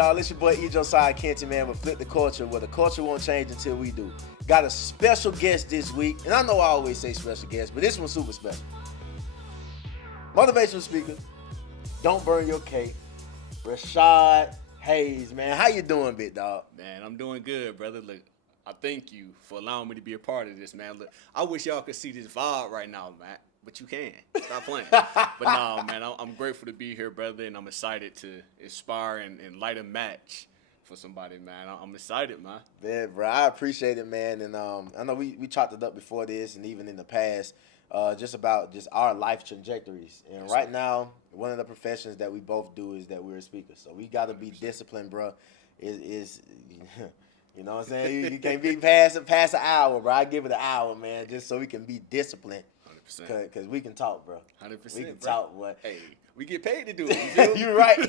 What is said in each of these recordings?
y'all? It's your boy Josiah Kenty, man, with Flip the Culture, where the culture won't change until we do. Got a special guest this week, and I know I always say special guest, but this one's super special. Motivational speaker, don't burn your cake, Rashad Hayes, man. How you doing, big dog? Man, I'm doing good, brother. Look, I thank you for allowing me to be a part of this, man. Look, I wish y'all could see this vibe right now, man. But you can. Stop playing. But no, man, I'm grateful to be here, brother, and I'm excited to inspire and light a match for somebody, man. I'm excited, man. Yeah, bro, I appreciate it, man. And I know we chopped it up before this and even in the past, just about just our life trajectories. And Yes, right sir. now, one of the professions that we both do is that we're a speaker. So we got to be 100%. disciplined, bro. Is you know what I'm saying? You can't be past an hour, bro. I give it an hour, man, just so we can be disciplined. 100%. Because we can talk, bro. 100%, We can bro. talk, what? Hey, we get paid to do it. You feel me? You're right.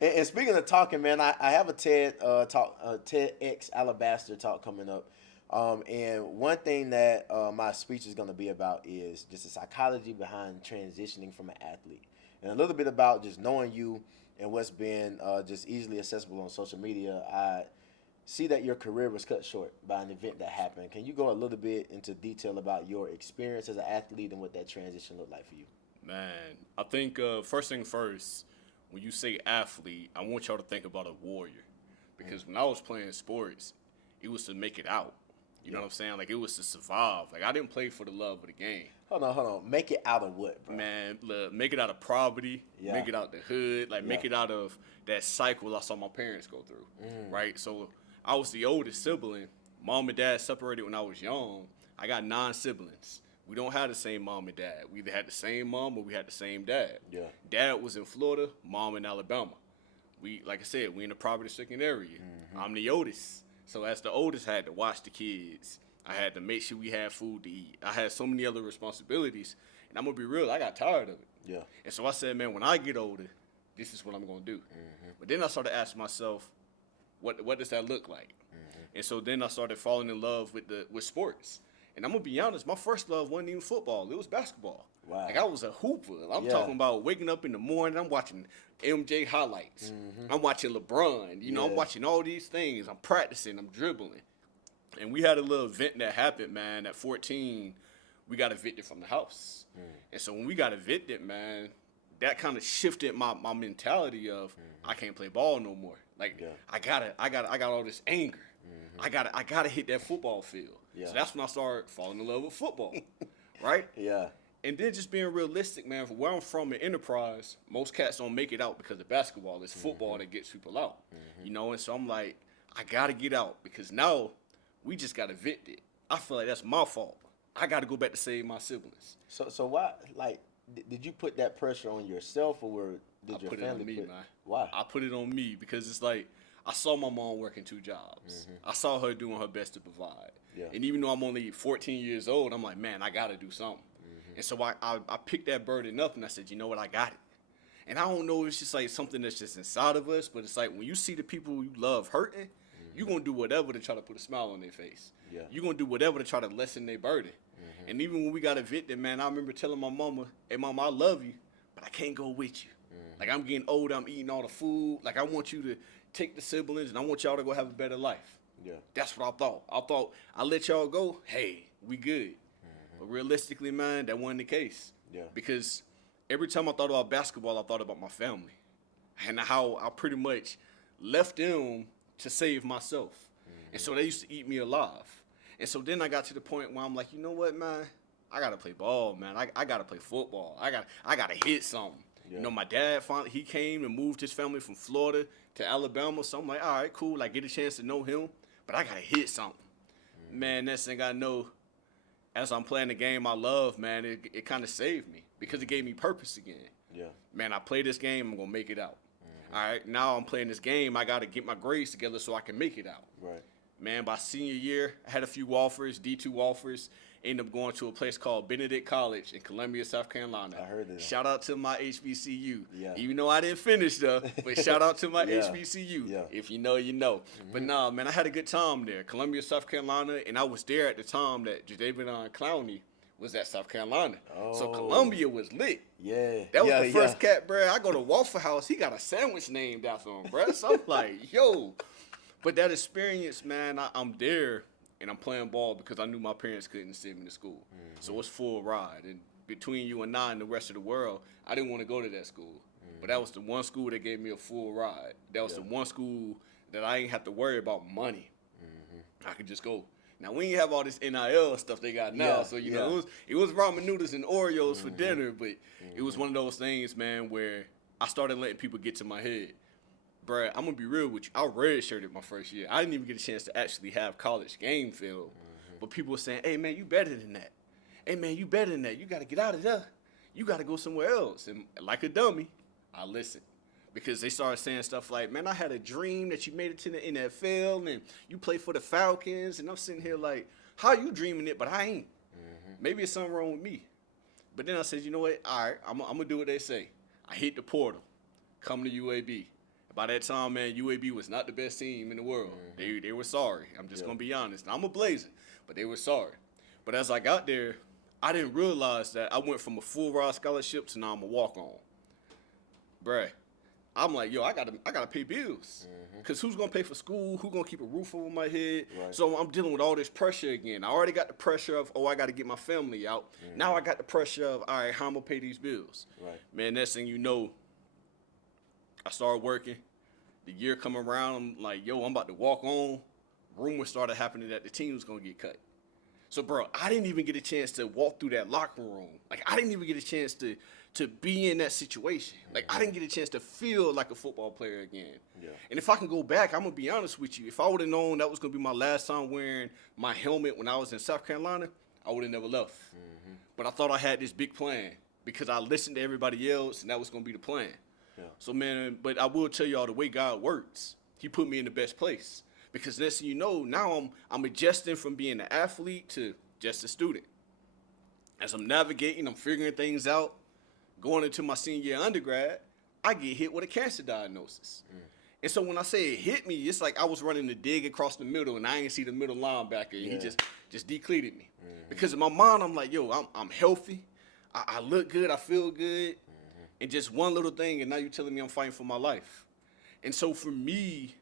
and speaking of talking, man, I have a TEDx Alabaster talk coming up. And one thing that my speech is going to be about is just the psychology behind transitioning from an athlete. And a little bit about just knowing you and what's been just easily accessible on social media. I see that your career was cut short by an event that happened. Can you go a little bit into detail about your experience as an athlete and what that transition looked like for you? Man, I think first thing first, when you say athlete, I want y'all to think about a warrior. Because when I was playing sports, it was to make it out. You know what I'm saying? Like, it was to survive. Like, I didn't play for the love of the game. Hold on. Make it out of what, bro? Man, look, make it out of poverty, Yeah. make it out the hood, like make Yeah. it out of that cycle I saw my parents go through, right? So I was the oldest sibling. Mom and dad separated when I was young. I got 9 siblings. We don't have the same mom and dad. We either had the same mom or we had the same dad. Yeah. Dad was in Florida, mom in Alabama. We, like I said, we in the poverty-stricken area. I'm the oldest. So as the oldest, I had to watch the kids. I had to make sure we had food to eat. I had so many other responsibilities. And I'm going to be real, I got tired of it. Yeah. And so I said, man, when I get older, this is what I'm going to do. But then I started asking myself, what does that look like? And so then I started falling in love with sports. And I'm going to be honest, my first love wasn't even football. It was basketball. Wow. Like, I was a hooper. I'm Yeah. talking about waking up in the morning. I'm watching MJ highlights. I'm watching LeBron. You know, I'm Yeah. watching all these things. I'm practicing. I'm dribbling. And we had a little event that happened, man. At 14, we got evicted from the house. And so when we got evicted, man, that kind of shifted my mentality of I can't play ball no more. Like, Yeah. I got all this anger. I gotta hit that football field. Yeah. So that's when I started falling in love with football. Right? Yeah. And then just being realistic, man, from where I'm from in Enterprise, most cats don't make it out because of basketball. It's football that gets people out. You know, and so I'm like, I got to get out because now we just got evicted. I feel like that's my fault. I got to go back to save my siblings. So why, like, did you put that pressure on yourself or did I your put it on family me, put? man. Why? I put it on me because it's like I saw my mom working 2 jobs. I saw her doing her best to provide. Yeah. And even though I'm only 14 years old, I'm like, man, I got to do something. And so I picked that burden up and I said, you know what, I got it. And I don't know if it's just like something that's just inside of us, but it's like when you see the people you love hurting, you're going to do whatever to try to put a smile on their face. Yeah. You're going to do whatever to try to lessen their burden. And even when we got evicted, man, I remember telling my mama, hey, mama, I love you, but I can't go with you. Like, I'm getting older, I'm eating all the food. Like, I want you to take the siblings and I want y'all to go have a better life. Yeah. That's what I thought. I thought I let y'all go, hey, we good. But realistically, man, that wasn't the case. Yeah. Because every time I thought about basketball, I thought about my family and how I pretty much left them to save myself. And so they used to eat me alive. And so then I got to the point where I'm like, you know what, man? I got to play ball, man. I got to play football. I got to hit something. Yeah. You know, my dad, finally, he came and moved his family from Florida to Alabama. So I'm like, all right, cool. I get a chance to know him, but I got to hit something. Man, next thing I know, as I'm playing the game I love, man, it kind of saved me because it gave me purpose again. Yeah. Man, I play this game, I'm going to make it out. All right, now I'm playing this game, I got to get my grades together so I can make it out. Right. Man, by senior year, I had a few offers, D2 offers. Ended up going to a place called Benedict College in Columbia, South Carolina. I heard of that. Shout out to my HBCU. Yeah. Even though I didn't finish though, but shout out to my Yeah. HBCU. Yeah. If you know, you know. But nah, man, I had a good time there. Columbia, South Carolina, and I was there at the time that Jadavion Clowney was at South Carolina. So Oh. Columbia was lit. Yeah. That was yeah, the first cat, bro. I go to Waffle House. He got a sandwich named after him, bro. So I'm like, yo. But that experience, man, I'm there and I'm playing ball because I knew my parents couldn't send me to school. So it's full ride. And between you and I and the rest of the world, I didn't want to go to that school. But that was the one school that gave me a full ride. That was the one school that I ain't have to worry about money. I could just go. Now we ain't have all this NIL stuff they got now, so you know it was ramen noodles and Oreos for dinner, but it was one of those things, man, where I started letting people get to my head. Bruh, I'm gonna be real with you. I redshirted my first year. I didn't even get a chance to actually have college game film, but people were saying, "Hey man, you better than that. Hey man, you better than that. You got to get out of there. You got to go somewhere else." And like a dummy, I listened. Because they started saying stuff like, "Man, I had a dream that you made it to the NFL and you play for the Falcons." And I'm sitting here like, how you dreaming it, but I ain't. Maybe it's something wrong with me. But then I said, you know what? All right, I'm going to do what they say. I hit the portal. Come to UAB. By that time, man, UAB was not the best team in the world. They were sorry. I'm just going to be honest. Now, I'm a Blazer, but they were sorry. But as I got there, I didn't realize that I went from a full ride scholarship to now I'm a walk-on. Bruh. I'm like, yo, I gotta pay bills. Cause who's gonna pay for school? Who's gonna keep a roof over my head? Right. So I'm dealing with all this pressure again. I already got the pressure of, I gotta get my family out. Now I got the pressure of, all right, how I'm gonna pay these bills? Right. Man, next thing you know, I started working. The year come around, I'm like, yo, I'm about to walk on. Rumors started happening that the team was gonna get cut. So, bro, I didn't even get a chance to walk through that locker room. Like, I didn't even get a chance to be in that situation. Like, I didn't get a chance to feel like a football player again. Yeah. And if I can go back, I'm going to be honest with you. If I would have known that was going to be my last time wearing my helmet when I was in South Carolina, I would have never left. But I thought I had this big plan because I listened to everybody else, and that was going to be the plan. Yeah. So, man, but I will tell y'all the way God works, he put me in the best place. Because next thing you know, now I'm adjusting from being an athlete to just a student. As I'm navigating, I'm figuring things out. Going into my senior year undergrad, I get hit with a cancer diagnosis. And so when I say it hit me, it's like I was running the dig across the middle and I ain't see the middle linebacker. And he just decleated me. Because in my mind, I'm like, yo, I'm healthy. I look good. I feel good. And just one little thing, and now you're telling me I'm fighting for my life. And so for me,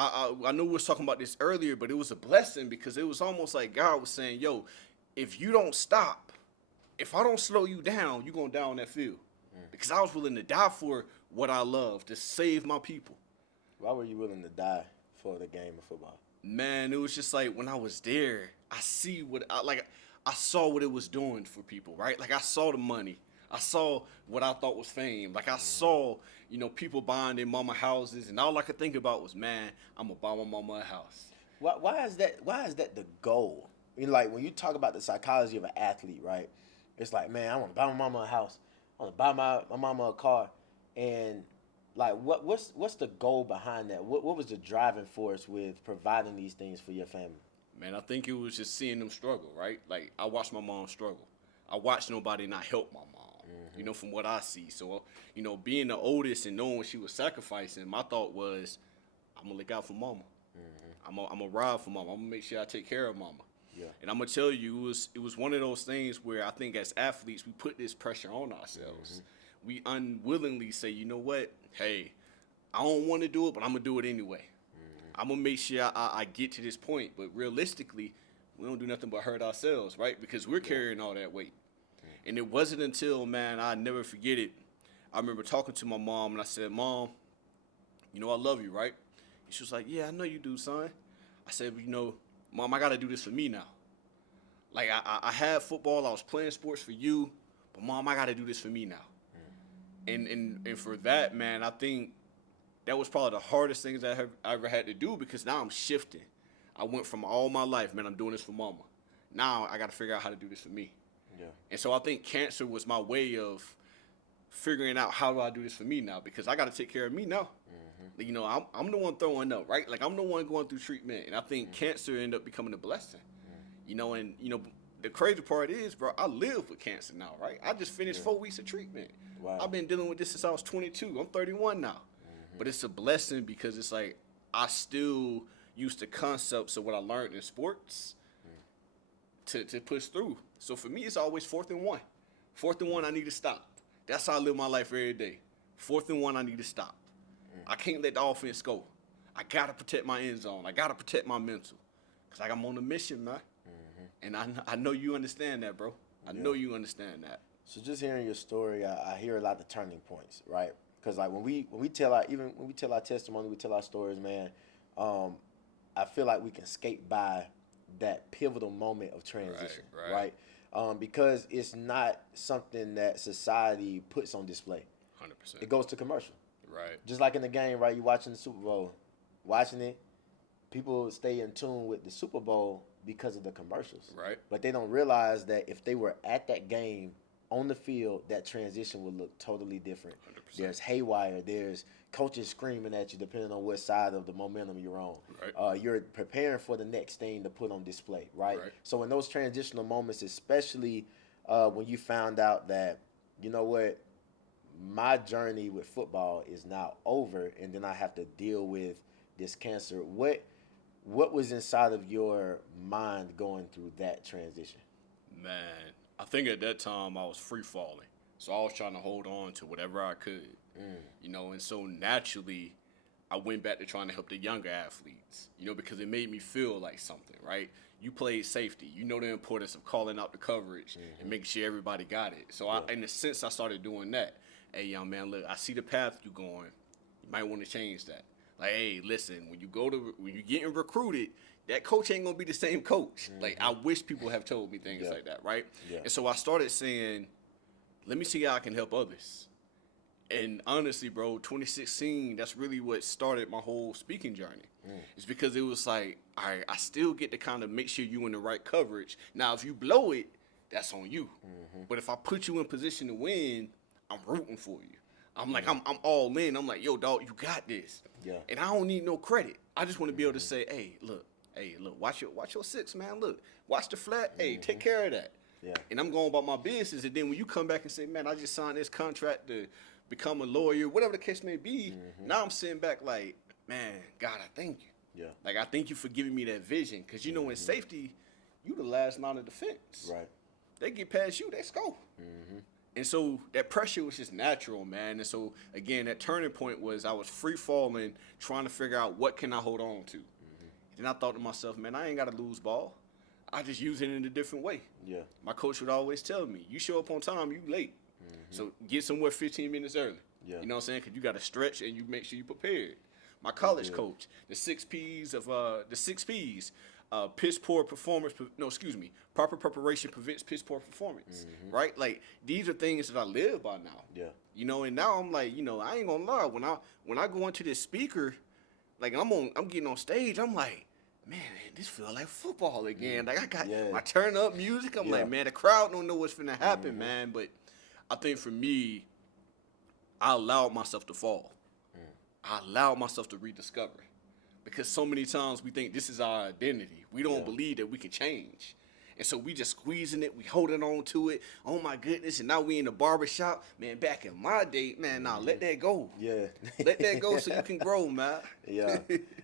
I know we was talking about this earlier, but it was a blessing because it was almost like God was saying, yo, if you don't stop, if I don't slow you down, you're going to die on that field. Because I was willing to die for what I love, to save my people. Why were you willing to die for the game of football? Man, it was just like when I was there, I saw what it was doing for people, right? Like I saw the money. I saw what I thought was fame. Like I saw, people buying their mama houses, and all I could think about was, man, I'm gonna buy my mama a house. Why is that the goal? I mean, like when you talk about the psychology of an athlete, right? It's like, man, I want to buy my mama a house. I want to buy my mama a car. And like, what's the goal behind that? What was the driving force with providing these things for your family? Man, I think it was just seeing them struggle, right? Like I watched my mom struggle. I watched nobody not help my mom, from what I see. So, being the oldest and knowing what she was sacrificing, my thought was, I'm going to look out for mama. I'm going to ride for mama. I'm going to make sure I take care of mama. Yeah. And I'm going to tell you, it was one of those things where I think as athletes, we put this pressure on ourselves. We unwillingly say, you know what? Hey, I don't want to do it, but I'm going to do it anyway. I'm going to make sure I get to this point. But realistically, we don't do nothing but hurt ourselves, right? Because we're carrying all that weight. And it wasn't until, man, I never forget it. I remember talking to my mom, and I said, Mom, I love you, right? And she was like, yeah, I know you do, son. I said, Mom, I got to do this for me now. Like, I had football. I was playing sports for you. But, Mom, I got to do this for me now. And for that, man, I think that was probably the hardest things I ever had to do because now I'm shifting. I went from all my life, man, I'm doing this for mama. Now I got to figure out how to do this for me. Yeah. And so I think cancer was my way of figuring out how do I do this for me now because I got to take care of me now. I'm the one throwing up, right? Like I'm the one going through treatment. And I think cancer ended up becoming a blessing. The crazy part is, bro, I live with cancer now, right? I just finished 4 weeks of treatment. Wow. I've been dealing with this since I was 22. I'm 31 now. But it's a blessing because it's like I still use the concepts of what I learned in sports to push through. So for me, it's always 4th and 1. 4th and 1, I need to stop. That's how I live my life every day. 4th and 1, I need to stop. I can't let the offense go. I gotta protect my end zone. I gotta protect my mental, cause like I'm on a mission, man. And I know you understand that, bro. I know you understand that. So just hearing your story, I hear a lot of turning points, right? Because like when we tell our testimony, we tell our stories, man. I feel like we can skate by that pivotal moment of transition, Right. Because it's not something that society puts on display. 100%. It goes to commercial. Right. Just like in the game, right? You're watching the Super Bowl, watching it. People stay in tune with the Super Bowl because of the commercials. Right. But they don't realize that if they were at that game on the field, that transition would look totally different. 100%. There's haywire. There's coaches screaming at you depending on what side of the momentum you're on. Right. You're preparing for the next thing to put on display, right? Right. So in those transitional moments, especially when you found out that, you know what, my journey with football is now over, and then I have to deal with this cancer. What was inside of your mind going through that transition? Man, I think at that time I was free falling. So I was trying to hold on to whatever I could. You know, and so naturally I went back to trying to help the younger athletes, you know, because it made me feel like something, right? You played safety. You know the importance of calling out the coverage and making sure everybody got it. So in a sense, I started doing that. Hey, young man, look, I see the path you're going. You might want to change that. Like, hey, listen, when you're getting recruited, that coach ain't gonna be the same coach. Like, I wish people have told me things like that, right? Yeah. And so I started saying, let me see how I can help others. And honestly, bro, 2016, that's really what started my whole speaking journey. It's because it was like, all right, I still get to kind of make sure you in the right coverage. Now, if you blow it, that's on you. But if I put you in position to win, I'm rooting for you. I'm like, I'm all in. I'm like, yo, dog, you got this. Yeah. And I don't need no credit. I just want to be able to say, hey, look, watch your six, man. Look, watch the flat. Hey, take care of that. Yeah. And I'm going about my business. And then when you come back and say, man, I just signed this contract to become a lawyer, whatever the case may be, now I'm sitting back like, man, God, I thank you. Yeah. Like, I thank you for giving me that vision. Because, you know, in safety, you the last line of defense. Right. They get past you, they score. And so that pressure was just natural, man. And so, again, that turning point was I was free falling, trying to figure out what can I hold on to. Then I thought to myself, man, I ain't got to lose ball. I just use it in a different way. Yeah. My coach would always tell me, you show up on time, you late. So get somewhere 15 minutes early. Yeah. You know what I'm saying? Because you got to stretch and you make sure you're prepared. My college coach, the 6 P's, piss poor performance. Proper preparation prevents piss poor performance. Right? Like, these are things that I live by now. Yeah. You know, and now I'm like, you know, I ain't gonna lie. When I go into this speaker, like I'm getting on stage, I'm like, man, this feel like football again. Like I got my turn up music. I'm like, man, the crowd don't know what's finna happen, man. But I think for me, I allowed myself to fall. I allowed myself to rediscover. Because so many times we think this is our identity. We don't believe that we can change. And so we just squeezing it, we holding on to it. Oh my goodness, and now we in the barbershop. Man, back in my day, man, let that go. Yeah. Let that go so you can grow, man. Yeah.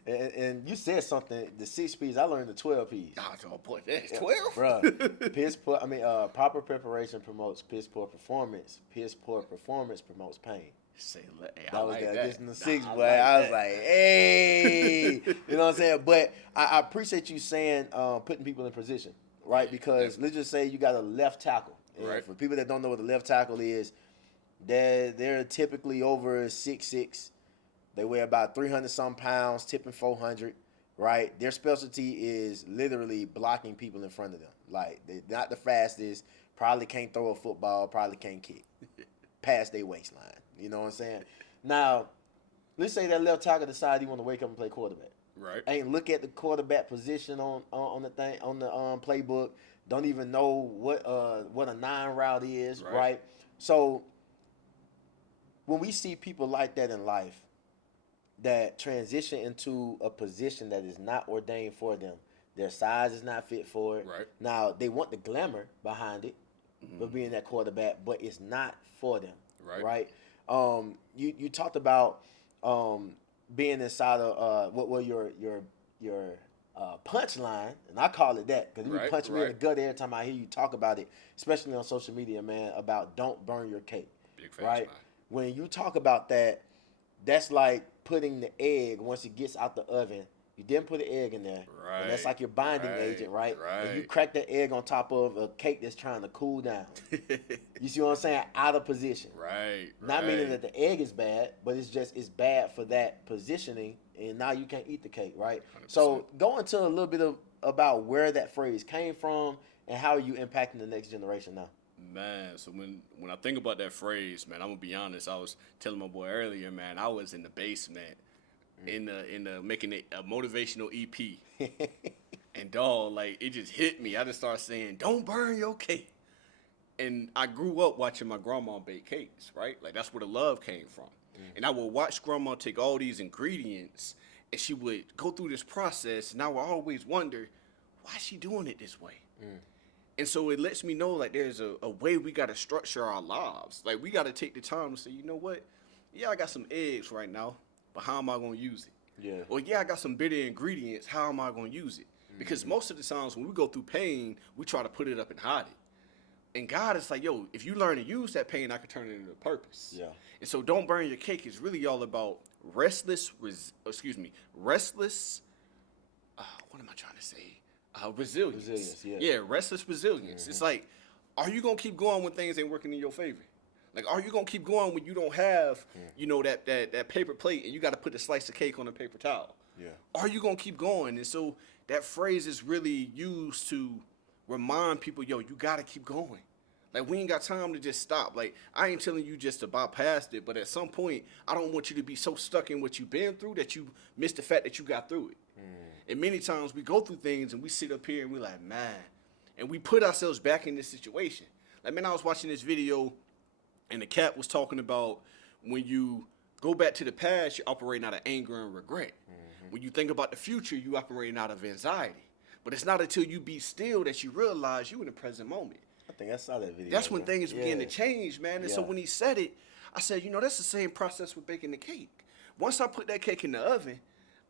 And you said something, the 6 P's, I learned the 12 P's. Oh boy, that's 12? Bruh, proper preparation promotes piss poor performance. Piss poor performance promotes pain. Say, hey, That was that. This in the 6, boy. Like I was like, hey. You know what I'm saying? But I appreciate you saying putting people in position, right? Because let's just say you got a left tackle. And Right. for people that don't know what the left tackle is, they're typically over 6'6". They weigh about 300-some pounds, tipping 400, right? Their specialty is literally blocking people in front of them. Like, they're not the fastest, probably can't throw a football, probably can't kick past their waistline. You know what I'm saying? Now, let's say that left tackle decide he want to wake up and play quarterback. Right. Ain't look at the quarterback position on the thing on the playbook. Don't even know what a 9 route is, right? So when we see people like that in life that transition into a position that is not ordained for them, their size is not fit for it. Right. Now they want the glamour behind it, for being that quarterback, but it's not for them. Right. You talked about being inside of what were your punchline, and I call it that because you Right, punch me in the right. gut every time I hear you talk about it, especially on social media, man, about don't burn your cake, Big facts, right? man. When you talk about that, that's like putting the egg once it gets out the oven. You didn't put the egg in there, and that's Right, like your binding right, agent, right? And you right. crack that egg on top of a cake that's trying to cool down. You see what I'm saying? Out of position. Right, Not meaning right. that the egg is bad, but it's bad for that positioning, and now you can't eat the cake, right? 100%. So go into a little bit of about where that phrase came from and how are you impacting the next generation now. Man, so when I think about that phrase, man, I'm gonna be honest. I was telling my boy earlier, man, I was in the basement, in the making it a motivational EP, and dog, like it just hit me. I just started saying, "Don't burn your cake." And I grew up watching my grandma bake cakes, right? Like that's where the love came from. And I would watch grandma take all these ingredients, and she would go through this process, and I would always wonder, why is she doing it this way? And so it lets me know like there's a way we gotta structure our lives. Like we gotta take the time to say, you know what? Yeah, I got some eggs right now, but how am I gonna use it? Yeah. Or yeah, I got some bitter ingredients. How am I gonna use it? Because most of the times when we go through pain, we try to put it up and hide it. And God is like, yo, if you learn to use that pain, I can turn it into purpose. Yeah. And so don't burn your cake is really all about restless, what am I trying to say? Resilience. Resilience, yeah. Yeah, restless resilience. It's like, are you gonna keep going when things ain't working in your favor? Like, are you gonna keep going when you don't have, that paper plate and you got to put a slice of cake on a paper towel? Yeah. Are you gonna keep going? And so that phrase is really used to remind people, yo, you gotta keep going. Like we ain't got time to just stop. Like I ain't telling you just to bypass it, but at some point, I don't want you to be so stuck in what you've been through that you miss the fact that you got through it. And many times we go through things and we sit up here and we're like, man, and we put ourselves back in this situation. Like, man, I was watching this video and the cat was talking about when you go back to the past, you're operating out of anger and regret. When you think about the future, you operating out of anxiety. But it's not until you be still that you realize you in the present moment. I think I saw that video. That's when man. things begin to Yeah. change, man. And so Yeah. when he said it, I said, that's the same process with baking the cake. Once I put that cake in the oven,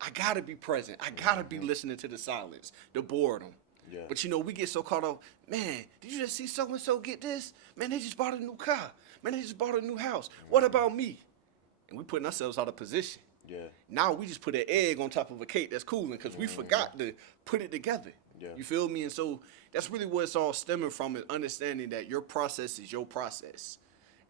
I gotta be present. I gotta be listening to the silence, the boredom. Yeah. But we get so caught up, man, did you just see so and so get this? Man, they just bought a new car. Man, they just bought a new house. What about me? And we putting ourselves out of position. Yeah. Now we just put an egg on top of a cake that's cooling because we forgot to put it together. Yeah. You feel me? And so that's really what it's all stemming from, is understanding that your process is your process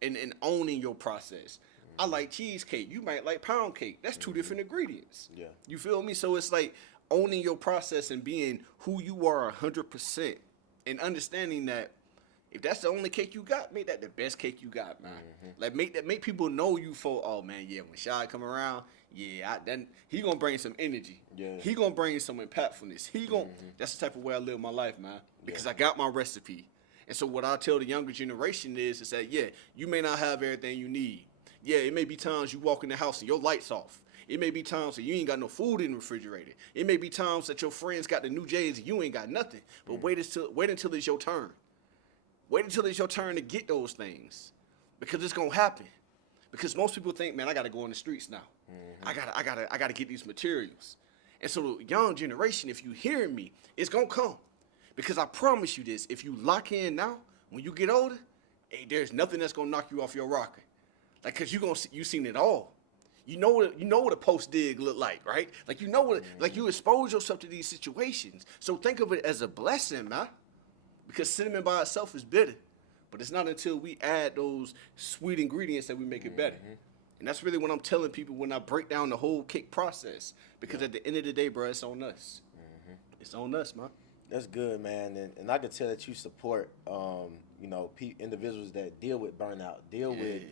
and owning your process. I like cheesecake. You might like pound cake. That's two different ingredients. Yeah. You feel me? So it's like owning your process and being who you are 100% and understanding that if that's the only cake you got, make that the best cake you got, man. Like make people know you for, oh man, yeah, when Shad come around, yeah, then he gonna bring some energy. Yeah. He gonna bring some impactfulness. That's the type of way I live my life, man. Because I got my recipe. And so what I tell the younger generation is that, yeah, you may not have everything you need. Yeah, it may be times you walk in the house and your light's off. It may be times that you ain't got no food in the refrigerator. It may be times that your friends got the new J's and you ain't got nothing. But wait until it's your turn. Wait until it's your turn to get those things, because it's gonna happen. Because most people think, man, I gotta go in the streets now. I gotta get these materials. And so the young generation, if you hearing me, it's gonna come. Because I promise you this, if you lock in now, when you get older, hey, there's nothing that's gonna knock you off your rocker. Like, cause you seen it all. You know what a post dig look like, right? Like like you expose yourself to these situations. So think of it as a blessing, man. Because cinnamon by itself is bitter. But it's not until we add those sweet ingredients that we make it better. And that's really what I'm telling people when I break down the whole cake process. Because at the end of the day, bro, it's on us. It's on us, man. That's good, man, and I can tell that you support, individuals that deal with burnout, deal with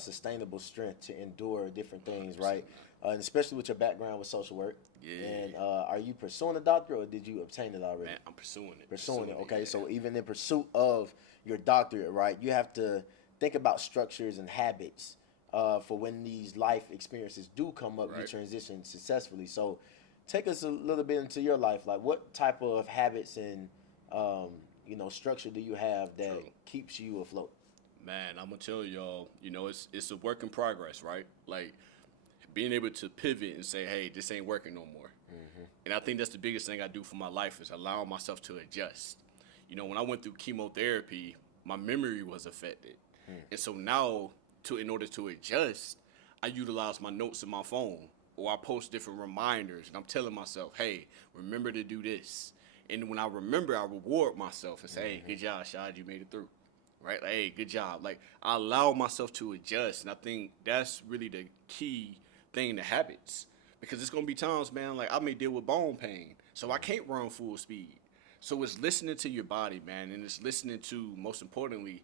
sustainable strength to endure different things, right? And especially with your background with social work. Yeah. And are you pursuing a doctorate, or did you obtain it already? Man, I'm pursuing it. Pursuing it. Okay, yeah. so even in pursuit of your doctorate, right, you have to think about structures and habits for when these life experiences do come up, you Right. transition successfully. So take us a little bit into your life. Like, what type of habits and structure do you have that True. keeps you afloat? Man, I'm gonna tell y'all, it's a work in progress, right? Like being able to pivot and say, hey, this ain't working no more. And I think that's the biggest thing I do for my life is allowing myself to adjust. You know, when I went through chemotherapy, my memory was affected. And so now, in order to adjust, I utilize my notes in my phone, or I post different reminders, and I'm telling myself, hey, remember to do this. And when I remember, I reward myself and say, hey, good job, Shad, you made it through. Right? Like, hey, good job. Like, I allow myself to adjust, and I think that's really the key thing to habits. Because it's going to be times, man, like I may deal with bone pain, so I can't run full speed. So it's listening to your body, man, and it's listening to, most importantly,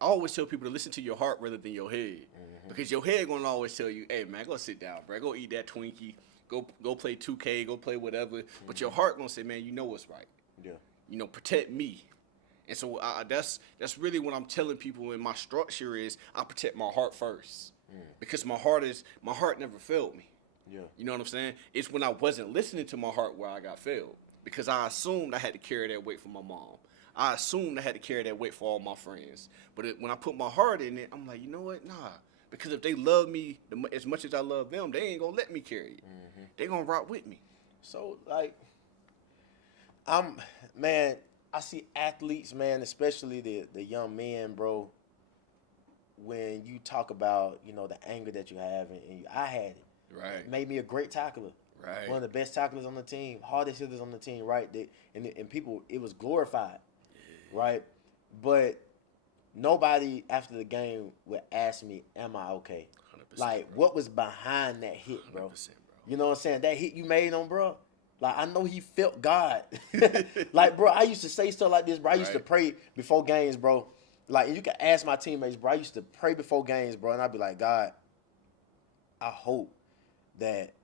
I always tell people to listen to your heart rather than your head. Because your head going to always tell you, hey, man, go sit down, bro. Go eat that Twinkie. Go play 2K. Go play whatever. But your heart going to say, man, you know what's right. Yeah. You know, protect me. And so that's really what I'm telling people in my structure is I protect my heart first. Because my heart never failed me. Yeah. You know what I'm saying? It's when I wasn't listening to my heart where I got failed. Because I assumed I had to carry that weight for my mom. I assumed I had to carry that weight for all my friends. But when I put my heart in it, I'm like, you know what? Nah. Because if they love me as much as I love them, they ain't going to let me carry it. They going to rock with me. So, like, man, I see athletes, man, especially the young men, bro, when you talk about, you know, the anger that you have, and I had it. Right. It made me a great tackler. Right. One of the best tacklers on the team, hardest hitters on the team, right? And people, it was glorified, right? But nobody after the game would ask me, am I okay? 100%, Like, bro. what was behind that hit, bro? 100%, bro. You know what I'm saying? That hit you made on, bro. Like, I know he felt God. Like, bro, I used to say stuff like this, bro. I used to pray before games, bro. Like, and you can ask my teammates, bro. I used to pray before games, bro. And I'd be like, God, I hope that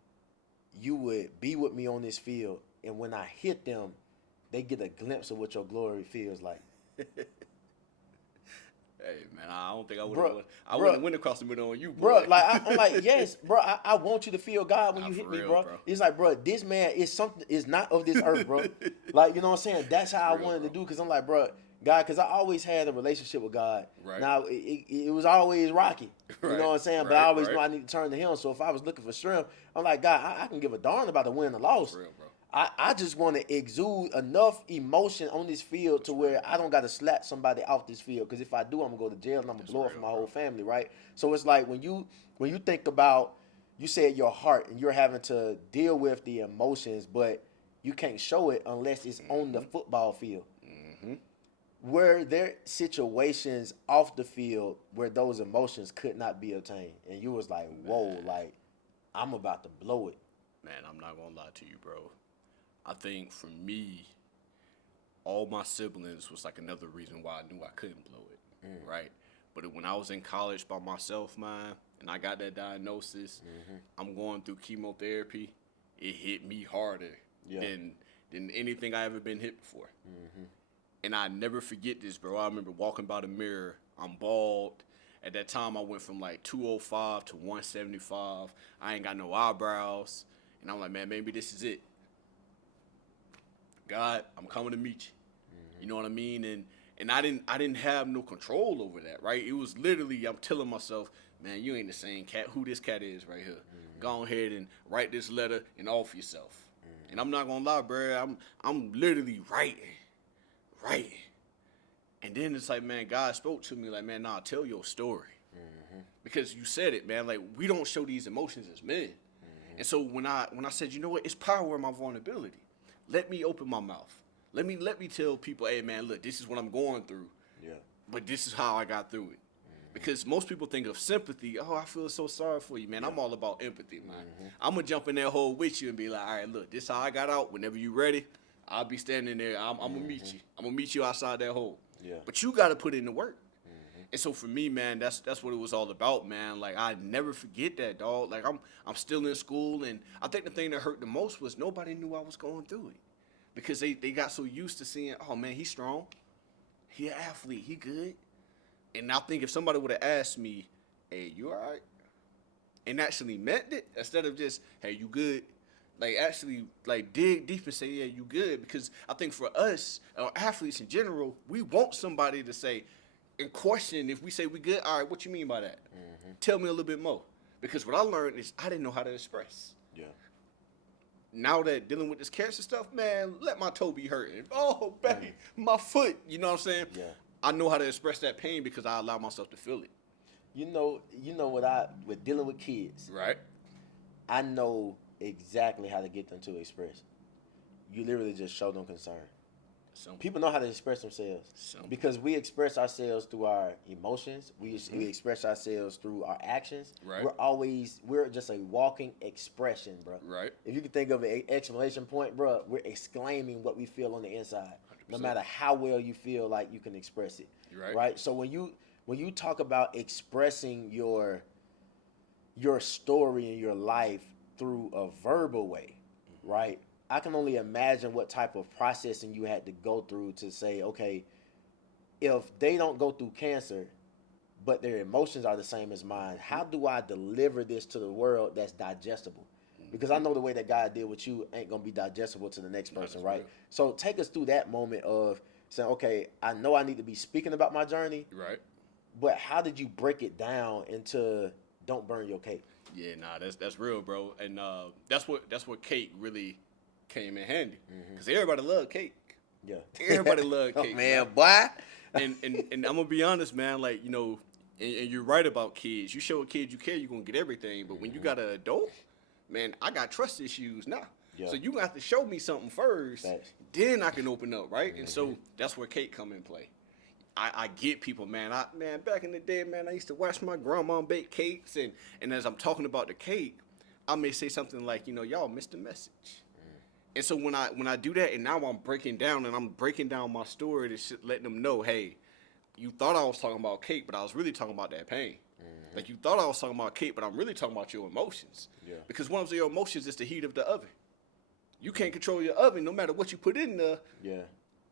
you would be with me on this field. And when I hit them, they get a glimpse of what your glory feels like. Hey, man, I don't think I would Bro, have I wouldn't win across the middle on you, Bro, boy. like I'm like, yes, bro. I want you to feel God when you hit for me, real, bro. bro. It's like, bro, this man is something is not of this earth, bro. Like, you know what I'm saying? That's how I real, wanted to bro. do, because I'm like, bro, God, because I always had a relationship with God. Right. Now it was always rocky. You Right, know what I'm saying? But right, I always right. knew I need to turn to Him. So if I was looking for strength, I'm like, God, I can give a darn about the win or loss. For real, bro. I just want to exude enough emotion on this field to where I don't got to slap somebody off this field. Because if I do, I'm going to go to jail and I'm going to blow up for my whole family, right? So it's like when you think about, you said your heart and you're having to deal with the emotions, but you can't show it unless it's on the football field. Were there situations off the field where those emotions could not be obtained? And you was like, whoa, like, I'm about to blow it. Man, I'm not going to lie to you, bro. I think for me, all my siblings was like another reason why I knew I couldn't blow it, right? But when I was in college by myself, man, and I got that diagnosis, I'm going through chemotherapy, it hit me harder than anything I ever been hit before. And I never forget this, bro. I remember walking by the mirror. I'm bald. At that time, I went from like 205 to 175. I ain't got no eyebrows. And I'm like, man, maybe this is it. God, I'm coming to meet you. You know what I mean? And I didn't have no control over that, right? It was literally, I'm telling myself, man, you ain't the same cat. Who this cat is right here? Go ahead and write this letter and off yourself. And I'm not gonna lie, bro. I'm literally writing. And then it's like, man, God spoke to me like, man, nah, tell your story. Because you said it, man. Like, we don't show these emotions as men. And so when I said, you know what, it's power in my vulnerability. Let me open my mouth. Let me tell people, hey, man, look, this is what I'm going through. Yeah. But this is how I got through it. Because most people think of sympathy. Oh, I feel so sorry for you, man. I'm all about empathy, man. I'm going to jump in that hole with you and be like, all right, look, this is how I got out. Whenever you ready, I'll be standing there. I'm going to meet you. I'm going to meet you outside that hole. Yeah. But you got to put in the work. And so for me, man, that's what it was all about, man. Like, I never forget that, dog. Like, I'm still in school, and I think the thing that hurt the most was nobody knew I was going through it. Because they got so used to seeing, oh, man, he's strong. He an athlete. He good. And I think if somebody would have asked me, hey, you all right? And actually meant it, instead of just, hey, you good? Like, actually, like, dig deep and say, yeah, you good. Because I think for us, athletes in general, we want somebody to say, and question, if we say we good, all right, what you mean by that? Tell me a little bit more. Because what I learned is I didn't know how to express. Yeah. Now that dealing with this cancer stuff, man, let my toe be hurting. Oh, baby, my foot. You know what I'm saying? Yeah. I know how to express that pain because I allow myself to feel it. You know with dealing with kids, Right? I know exactly how to get them to express. You literally just show them concern. Simple. People know how to express themselves Simple. because we express ourselves through our emotions. We express ourselves through our actions. Right. We're just a walking expression, bro. Right. If you can think of an exclamation point, bro, we're exclaiming what we feel on the inside. 100%. No matter how well you feel like you can express it. Right. Right. So when you talk about expressing your story in your life through a verbal way, right? I can only imagine what type of processing you had to go through to say, okay, if they don't go through cancer, but their emotions are the same as mine, how do I deliver this to the world that's digestible? Because I know the way that God did with you ain't gonna be digestible to the next person, right? real. So take us through that moment of saying, okay, I know I need to be speaking about my journey, Right. but how did you break it down into don't burn your cake? Yeah, nah, that's real, bro. And that's what cake really came in handy. Because everybody love cake. Yeah. Everybody love Oh, cake. man, right? boy. And I'm gonna be honest, man. Like, you know, and you're right about kids. You show a kid you care, you're gonna get everything. But when you got an adult, man, I got trust issues now. Yeah. So you have to show me something first, Facts. then I can open up, right? And so that's where cake come in play. I get people, man. Man, back in the day, man, I used to watch my grandma bake cakes, and as I'm talking about the cake, I may say something like, you know, y'all missed the message. And so when I do that, and now I'm breaking down my story to letting them know, hey, you thought I was talking about cake, but I was really talking about that pain. Like, you thought I was talking about cake, but I'm really talking about your emotions. Yeah. Because one of your emotions is the heat of the oven. You can't control your oven no matter what you put in there. Yeah.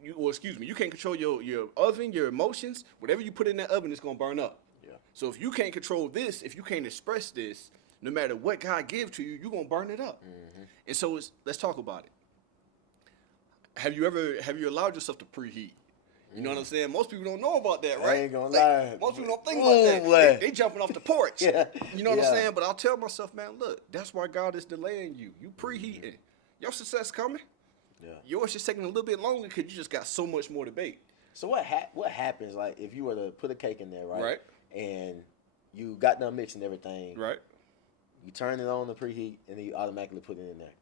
You can't control your oven, your emotions. Whatever you put in that oven is gonna burn up. Yeah. So if you can't control this, if you can't express this, no matter what God gives to you, you're gonna burn it up. And so let's talk about it. Have you allowed yourself to preheat? You know what I'm saying? Most people don't know about that, right? I ain't gonna lie. Most people don't think about that. They jumping off the porch. Yeah. You know what I'm Yeah. saying? But I'll tell myself, man, look, that's why God is delaying you. You preheating. Your success coming. Yeah. Yours just taking a little bit longer because you just got so much more to bake. So what happens, like, if you were to put a cake in there, right? Right. And you got done mixing everything. Right. You turn it on the preheat, and then you automatically put it in there.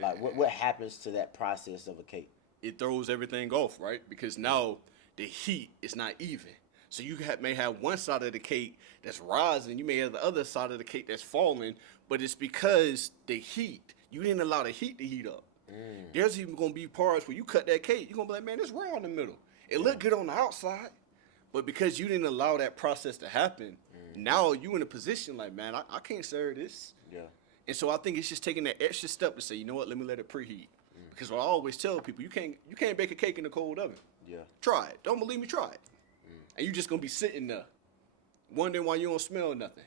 Like, what happens to that process of a cake? It throws everything off, right? Because now the heat is not even. So you may have one side of the cake that's rising, you may have the other side of the cake that's falling, but it's because the heat, you didn't allow the heat to heat up. There's even going to be parts where you cut that cake, you're going to be like, man, it's raw in the middle. It looked good on the outside, but because you didn't allow that process to happen, now you in a position like, man, I can't serve this. Yeah. And so I think it's just taking that extra step to say, you know what, let me let it preheat. Because what I always tell people, you can't bake a cake in a cold oven. Yeah. Try it. Don't believe me, try it. And you're just going to be sitting there wondering why you don't smell nothing.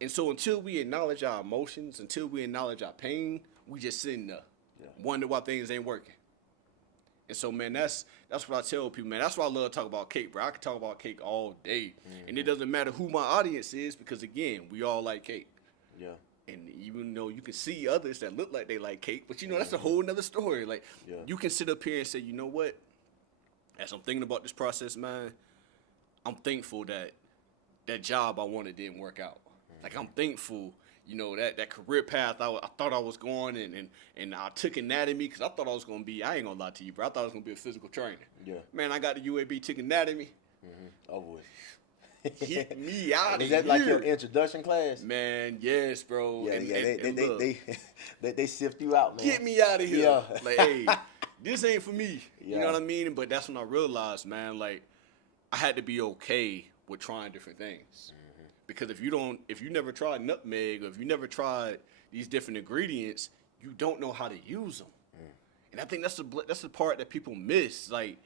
And so until we acknowledge our emotions, until we acknowledge our pain, we just sitting there, wonder why things ain't working. And so, man, that's what I tell people, man. That's why I love to talk about cake, bro. I can talk about cake all day. And it doesn't matter who my audience is because, again, we all like cake. Yeah. And even though you can see others that look like they like cake, but, you know, that's a whole nother story. Like, you can sit up here and say, you know what? As I'm thinking about this process, man, I'm thankful that that job I wanted didn't work out. Like, I'm thankful, you know, that career path I thought I was going and I took anatomy because I thought I was going to be, I ain't going to lie to you, bro. I thought I was going to be a physical trainer. Yeah. Man, I got the UAB, took anatomy. Over with. Hit me out of here. Is that like your introduction class? Man, yes, bro. Yeah, And look, they sift you out, man. get me out of here. Yeah. Like, hey, this ain't for me. You Yeah. know what I mean? But that's when I realized, man, like, I had to be okay with trying different things. Because if you never tried nutmeg or if you never tried these different ingredients, you don't know how to use them. And I think that's the part that people miss. Like,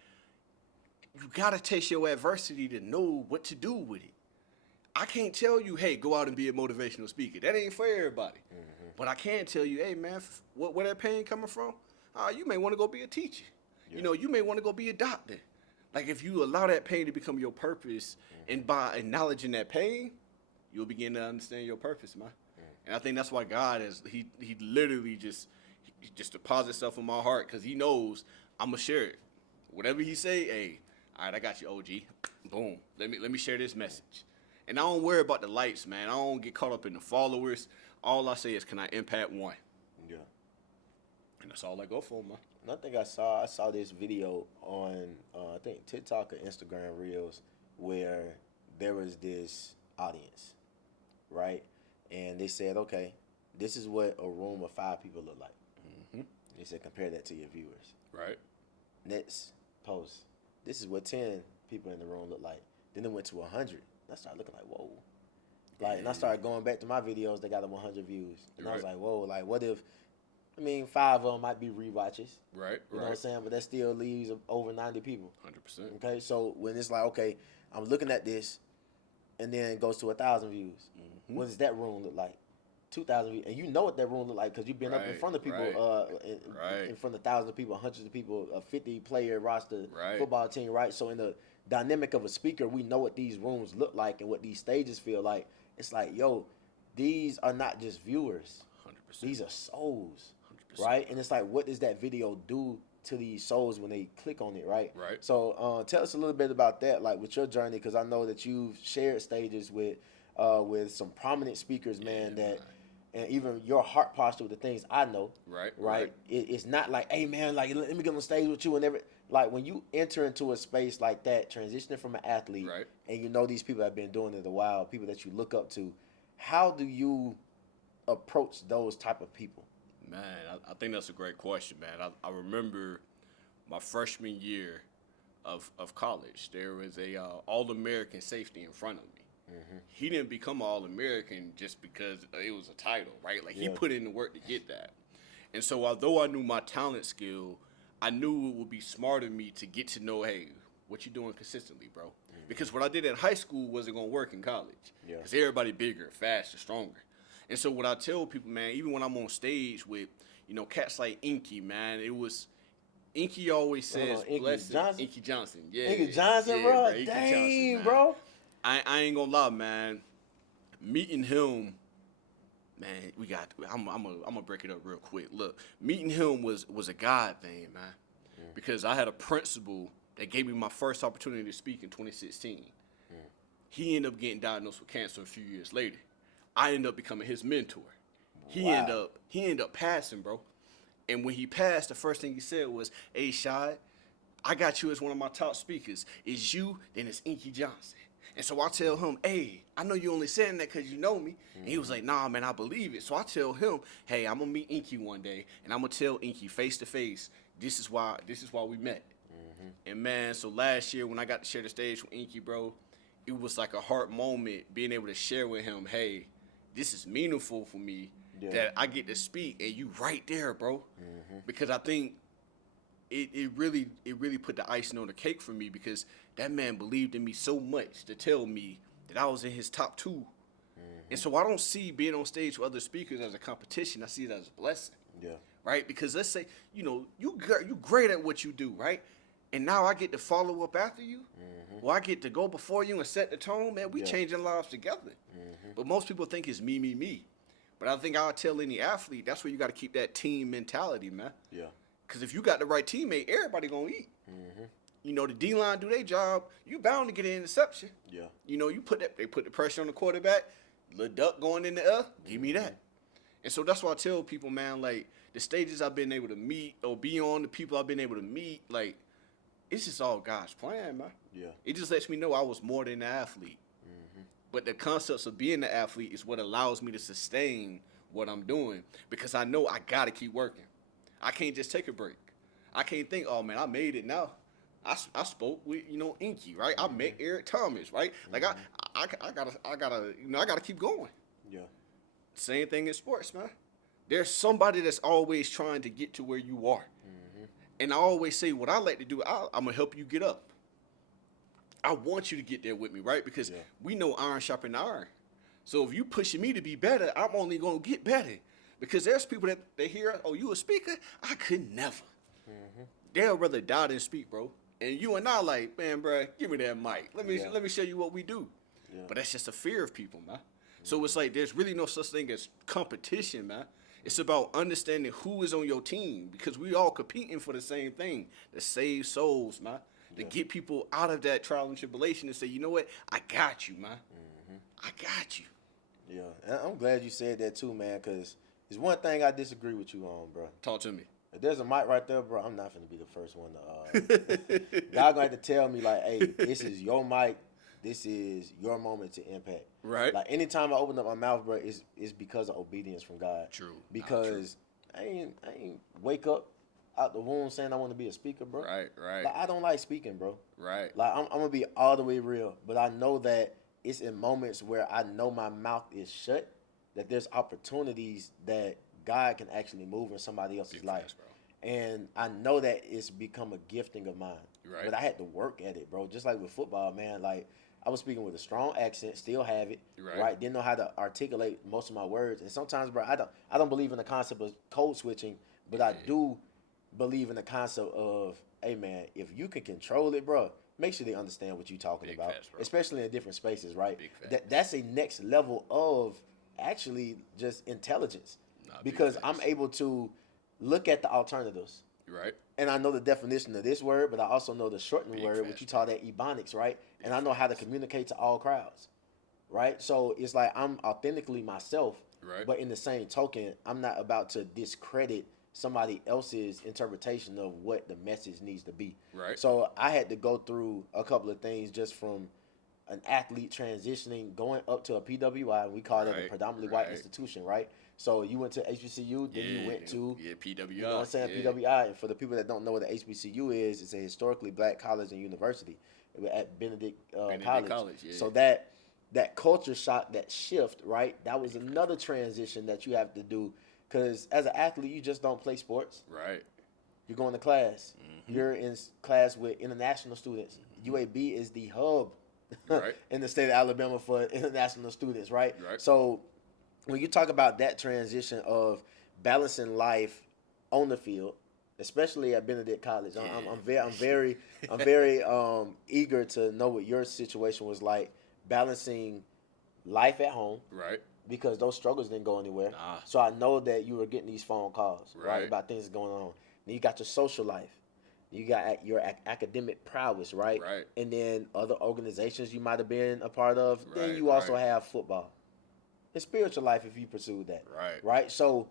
you gotta taste your adversity to know what to do with it. I can't tell you, hey, go out and be a motivational speaker. That ain't for everybody. But I can tell you, hey, man, where that pain coming from? You may want to go be a teacher. You know, you may want to go be a doctor. Like, if you allow that pain to become your purpose, and by acknowledging that pain, you'll begin to understand your purpose, man. And I think that's why God is he literally just deposits stuff in my heart because he knows I'm gonna share it. Whatever he say, hey, all right, I got you, OG. Boom. Let me share this message. And I don't worry about the lights, man. I don't get caught up in the followers. All I say is, can I impact one? Yeah. And that's all I go for, man. And I think I saw this video on I think TikTok or Instagram Reels where there was this audience, right? And they said, okay, this is what a room of 5 people look like. Mm-hmm. They said, compare that to your viewers. Right. Next post, this is what 10 people in the room look like. Then it went to 100. I started looking like, whoa. Like, and I started going back to my videos that got 100 views. And I was like, whoa, like, what if, 5 of them might be rewatches. Right, You know what I'm saying? But that still leaves over 90 people. 100%. Okay, so when it's like, okay, I'm looking at this, and then it goes to 1,000 views. Mm-hmm. What does that room look like? 2,000 views. And you know what that room look like because you've been up in front of people, in front of thousands of people, hundreds of people, a 50-player roster football team, right? So in the dynamic of a speaker, we know what these rooms look like and what these stages feel like. It's like, yo, these are not just viewers. 100%. These are souls, 100%. right? And it's like, what does that video do to these souls when they click on it, right? Right. So tell us a little bit about that, like with your journey, because I know that you've shared stages with some prominent speakers, man, and even your heart posture with the things I know, right? It's not like, hey, man, like, let me get on stage with you and everything. Like, when you enter into a space like that, transitioning from an athlete, and you know these people have been doing it a while, people that you look up to, how do you approach those type of people? Man, I think that's a great question, man. I remember my freshman year of college, there was a All-American safety in front of me. Mm-hmm. He didn't become All-American just because it was a title, right? Like, he put in the work to get that. And so although I knew my talent skill, I knew it would be smart of me to get to know, hey, what you doing consistently, bro? Mm-hmm. Because what I did in high school wasn't going to work in college. Because everybody bigger, faster, stronger. And so what I tell people, man, even when I'm on stage with, cats like Inky, man, it was Inky always says, Inky Johnson. Yeah. Inky Johnson, bro. Inky Dang, Johnson, bro. I ain't going to lie, man. Meeting him, man, I'm gonna break it up real quick. Look, meeting him was a God thing, man. Because I had a principal that gave me my first opportunity to speak in 2016. He ended up getting diagnosed with cancer a few years later. I ended up becoming his mentor. He ended up passing, bro. And when he passed, the first thing he said was, "Hey, Shad, I got you as one of my top speakers. It's you, then it's Inky Johnson." And so I tell him, "Hey, I know you only saying that because you know me." And he was like, "Nah, man, I believe it." So I tell him, "Hey, I'm gonna meet Inky one day, and I'm gonna tell Inky face to face, this is why we met." And man, so last year when I got to share the stage with Inky, bro, it was like a heart moment being able to share with him, hey, this is meaningful for me that I get to speak, and you right there, bro. Because I think it really put the icing on the cake for me because that man believed in me so much to tell me that I was in his top 2. And so I don't see being on stage with other speakers as a competition. I see it as a blessing. Right? Because let's say, you great at what you do, right? And now I get to follow up after you. Well, I get to go before you and set the tone, man. We changing lives together. But most people think it's me. But I think I'll tell any athlete, that's where you got to keep that team mentality, man. Because if you got the right teammate, everybody going to eat. The D-line do their job, you bound to get an interception. They put the pressure on the quarterback, little duck going in the air, give me that. And so that's why I tell people, man, like, the stages I've been able to meet or be on, the people I've been able to meet, like, it's just all God's plan, man. It just lets me know I was more than an athlete. But the concepts of being an athlete is what allows me to sustain what I'm doing because I know I got to keep working. I can't just take a break. I can't think, oh, man, I made it now. I spoke with, Inky, right? I met Eric Thomas, right? Like, I gotta keep going. Same thing in sports, man. There's somebody that's always trying to get to where you are. And I always say what I like to do, I'm going to help you get up. I want you to get there with me, right? Because we know iron sharpen iron. So if you pushing me to be better, I'm only going to get better. Because there's people that they hear, oh, you a speaker? I could never. They'll rather die than speak, bro. And you and I like, man, bro, give me that mic. Let me show you what we do. But that's just a fear of people, man. So it's like there's really no such thing as competition, man. It's about understanding who is on your team because we all competing for the same thing, to save souls, man. To get people out of that trial and tribulation and say, you know what, I got you, man. I got you. Yeah, and I'm glad you said that too, man, because there's one thing I disagree with you on, bro. Talk to me. If there's a mic right there, bro, I'm not finna be the first one to. God gonna have to tell me like, hey, this is your mic. This is your moment to impact. Right. Like anytime I open up my mouth, bro, it's because of obedience from God. True. Because I ain't wake up out the womb saying I want to be a speaker, bro. Right. Like I don't like speaking, bro. Right. Like I'm gonna be all the way real, but I know that it's in moments where I know my mouth is shut, that there's opportunities that God can actually move in somebody else's life. Facts, bro. And I know that it's become a gifting of mine. Right. But I had to work at it, bro. Just like with football, man. Like I was speaking with a strong accent, still have it. Right. Didn't know how to articulate most of my words. And sometimes, bro, I don't believe in the concept of code switching, but I do believe in the concept of, hey man, if you can control it, bro, make sure they understand what you're talking about. Facts, especially in different spaces, right? Big facts. That's a next level of actually just intelligence. Because I'm able to look at the alternatives. Right. And I know the definition of this word, but I also know the shortened word, facts, which you taught at Ebonics, right? And I know how to communicate to all crowds, right? So it's like I'm authentically myself, right? But in the same token, I'm not about to discredit somebody else's interpretation of what the message needs to be. Right. So I had to go through a couple of things just from an athlete transitioning, going up to a PWI. We call it a predominantly white institution, right? So you went to HBCU, then you went to PWI. You know what I'm saying? PWI. And for the people that don't know what the HBCU is, it's a historically black college and university at Benedict College. So that culture shock, that shift, right? That was another transition that you have to do. Because as an athlete, you just don't play sports. Right. You're going to class. You're in class with international students. UAB is the hub in the state of Alabama for international students, right? So when you talk about that transition of balancing life on the field, especially at Benedict College, I'm very eager to know what your situation was like, balancing life at home, right? Because those struggles didn't go anywhere. So I know that you were getting these phone calls, right, about things going on. Then you got your social life. You got your academic prowess, right? And then other organizations you might have been a part of. Then you also have football. And spiritual life if you pursued that. Right? So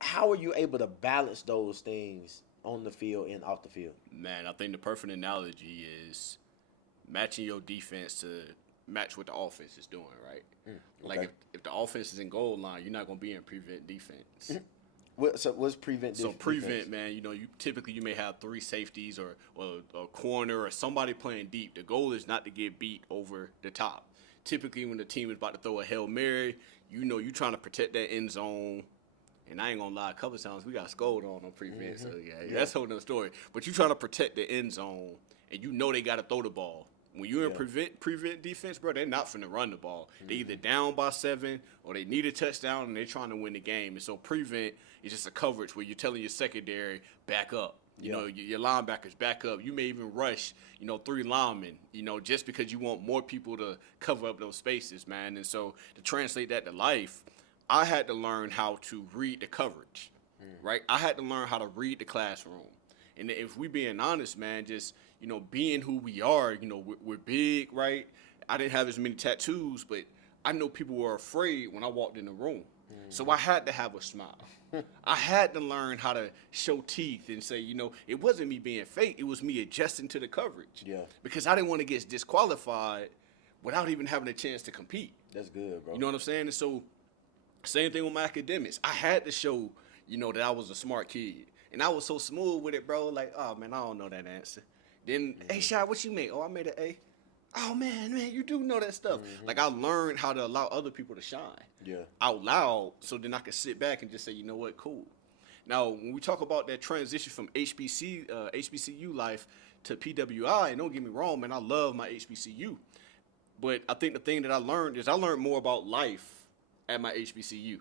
how are you able to balance those things on the field and off the field? Man, I think the perfect analogy is matching your defense to match what the offense is doing, right? Like if the offense is in goal line, you're not going to be in prevent defense. So what's prevent defense? So prevent, man, you typically you may have 3 safeties or a corner or somebody playing deep. The goal is not to get beat over the top. Typically when the team is about to throw a Hail Mary, you're trying to protect that end zone. And I ain't gonna lie, a couple of times we got scolded on prevent. So that's a whole nother story. But you're trying to protect the end zone, and they got to throw the ball. When you're in prevent defense, bro, they're not finna run the ball. They either down by 7 or they need a touchdown and they're trying to win the game. And so prevent is just a coverage where you're telling your secondary back up. You know, your linebackers back up. You may even rush, 3 linemen, just because you want more people to cover up those spaces, man. And so to translate that to life, I had to learn how to read the coverage, right? I had to learn how to read the classroom. And if we being honest, man, just, being who we are, we're big, right? I didn't have as many tattoos, but I know people were afraid when I walked in the room. So I had to have a smile. I had to learn how to show teeth and say, it wasn't me being fake. It was me adjusting to the coverage. Because I didn't want to get disqualified without even having a chance to compete. That's good, bro. You know what I'm saying? And so same thing with my academics. I had to show, that I was a smart kid. And I was so smooth with it, bro. Like, oh, man, I don't know that answer. Then, hey, Shad, what you make? Oh, I made an A. Oh, man, you do know that stuff. Like, I learned how to allow other people to shine out loud so then I could sit back and just say, you know what, cool. Now, when we talk about that transition from HBCU life to PWI, and don't get me wrong, man, I love my HBCU. But I think the thing that I learned is I learned more about life at my HBCU.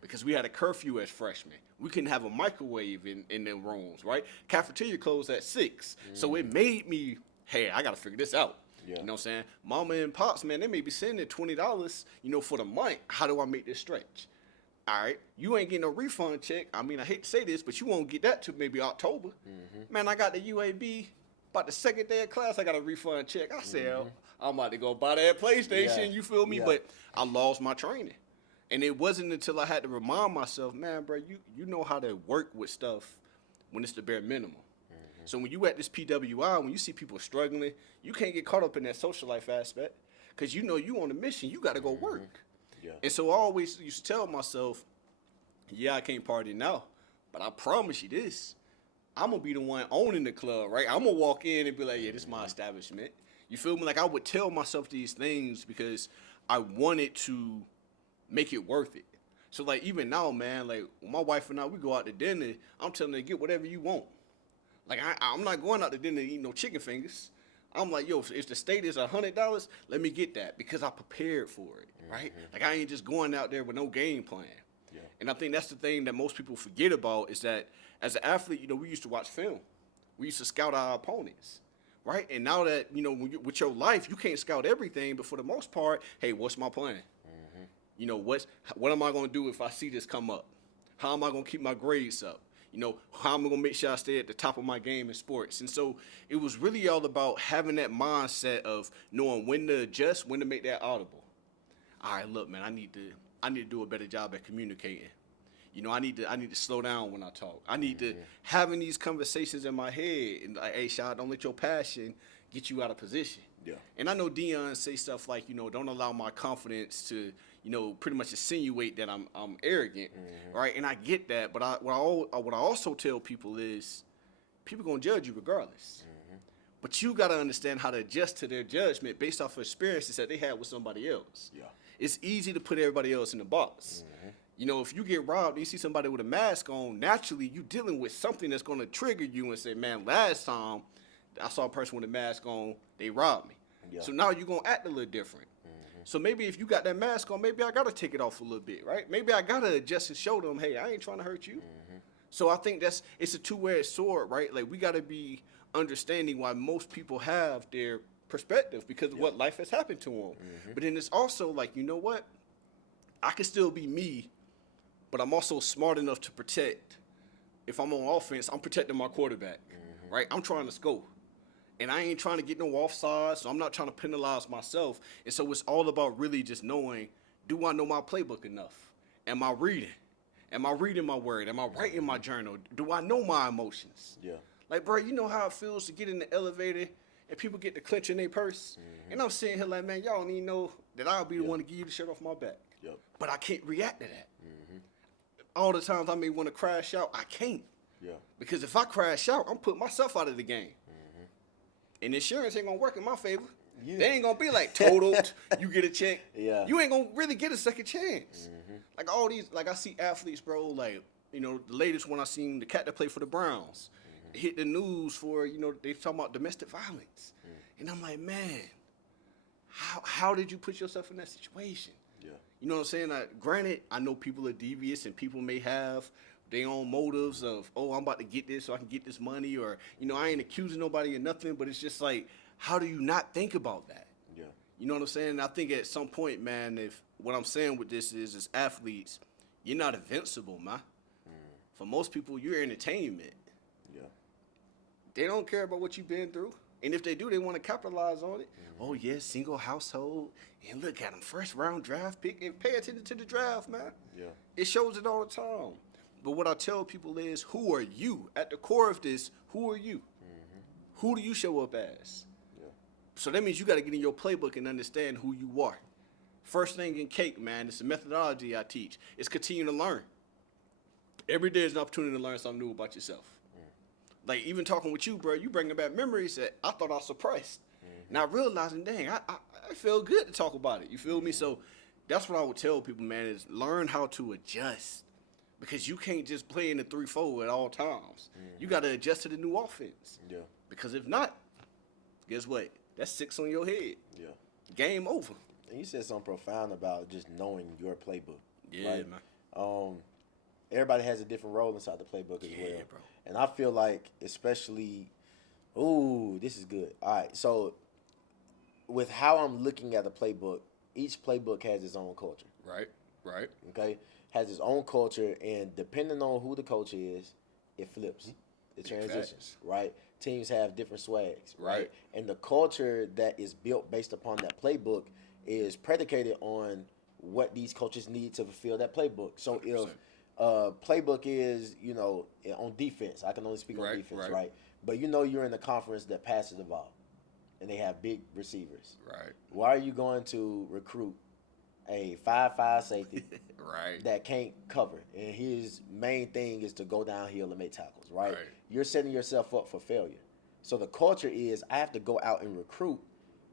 Because we had a curfew as freshmen. We couldn't have a microwave in them rooms, right? Cafeteria closed at 6. So it made me, hey, I got to figure this out. You know what I'm saying? Mama and pops, man, they may be sending $20, for the month. How do I make this stretch? All right, you ain't getting no refund check. I mean, I hate to say this, but you won't get that till maybe October. Man, I got the UAB. About the second day of class, I got a refund check. I said, I'm about to go buy that PlayStation. You feel me? But I lost my training. And it wasn't until I had to remind myself, man, bro, you know how to work with stuff when it's the bare minimum. So when you at this PWI, when you see people struggling, you can't get caught up in that social life aspect because you know you on a mission. You got to go work. And so I always used to tell myself, yeah, I can't party now, but I promise you this. I'm going to be the one owning the club, right? I'm going to walk in and be like, yeah, this is my establishment. You feel me? Like I would tell myself these things because I wanted to make it worth it. So like even now, man, like when my wife and I, we go out to dinner, I'm telling her, get whatever you want. Like I'm not going out to dinner to eat no chicken fingers. I'm like, yo, if the steak is $100, let me get that because I prepared for it, right? Like I ain't just going out there with no game plan. And I think that's the thing that most people forget about is that as an athlete, we used to watch film. We used to scout our opponents, right? And now that, with your life, you can't scout everything, but for the most part, hey, what's my plan? What am I going to do if I see this come up? How am I going to keep my grades up? How am I going to make sure I stay at the top of my game in sports? And so it was really all about having that mindset of knowing when to adjust, when to make that audible. All right, look, man, I need to do a better job at communicating. I need to slow down when I talk. I need to having these conversations in my head and like, hey, Shad, don't let your passion get you out of position. And I know Dion say stuff like, don't allow my confidence to, pretty much insinuate that I'm arrogant, right? And I get that, but what I also tell people is people gonna judge you regardless. But you gotta understand how to adjust to their judgment based off of experiences that they had with somebody else. It's easy to put everybody else in the box. If you get robbed and you see somebody with a mask on, naturally you dealing with something that's gonna trigger you and say, man, last time I saw a person with a mask on, they robbed me. So now you're gonna act a little different. So maybe if you got that mask on, maybe I gotta take it off a little bit, right? Maybe I gotta adjust and show them, hey, I ain't trying to hurt you. So I think it's a two-edged sword, right? Like we gotta be understanding why most people have their perspective because of what life has happened to them. But then it's also like, you know what? I can still be me, but I'm also smart enough to protect. If I'm on offense, I'm protecting my quarterback, right? I'm trying to score. And I ain't trying to get no offside, so I'm not trying to penalize myself. And so it's all about really just knowing, do I know my playbook enough? Am I reading? Am I reading my word? Am I writing my journal? Do I know my emotions? Like, bro, you know how it feels to get in the elevator and people get to clenching their purse? And I'm sitting here like, man, y'all don't even know that I'll be the one to give you the shirt off my back. But I can't react to that. All the times I may want to crash out, I can't. Because if I crash out, I'm putting myself out of the game. And insurance ain't gonna work in my favor. They ain't gonna be like totaled, you get a check. You ain't gonna really get a second chance. Like all these, like I see athletes, bro, like, the latest one I seen, the cat that played for the Browns, hit the news for, they talking about domestic violence. And I'm like, man, how did you put yourself in that situation? You know what I'm saying? Granted, I know people are devious and people may have their own motives of, oh, I'm about to get this so I can get this money, or, I ain't accusing nobody of nothing, but it's just like, how do you not think about that? You know what I'm saying? I think at some point, man, if what I'm saying with this is, as athletes, you're not invincible, man. For most people, you're entertainment. They don't care about what you've been through. And if they do, they want to capitalize on it. Oh, yeah, single household. And look at them, first round draft pick. And pay attention to the draft, man. It shows it all the time. But what I tell people is, who are you? At the core of this, who are you? Who do you show up as? So that means you got to get in your playbook and understand who you are. First thing in CAKE, man, it's a methodology I teach. It's continue to learn. Every day is an opportunity to learn something new about yourself. Like, even talking with you, bro, you bringing back memories that I thought I suppressed. Now realizing, dang, I feel good to talk about it. You feel me? So that's what I would tell people, man, is learn how to adjust. Because you can't just play in the 3-4 at all times. You got to adjust to the new offense. Because if not, guess what? That's 6 on your head. Game over. And you said something profound about just knowing your playbook. Man. Everybody has a different role inside the playbook as well. Bro. And I feel like, especially, ooh, this is good. All right, so with how I'm looking at a playbook, each playbook has its own culture. Right. Right. Okay, has its own culture, and depending on who the coach is, it flips, it transitions. Right, teams have different swags. Right, and the culture that is built based upon that playbook is predicated on what these coaches need to fulfill that playbook. So 100%. if playbook is, on defense, I can only speak on defense, right? But you're in a conference that passes the ball, and they have big receivers. Right. Why are you going to recruit a 5'5" safety Right. that can't cover, and his main thing is to go downhill and make tackles, right? Right. You're setting yourself up for failure. So the culture is I have to go out and recruit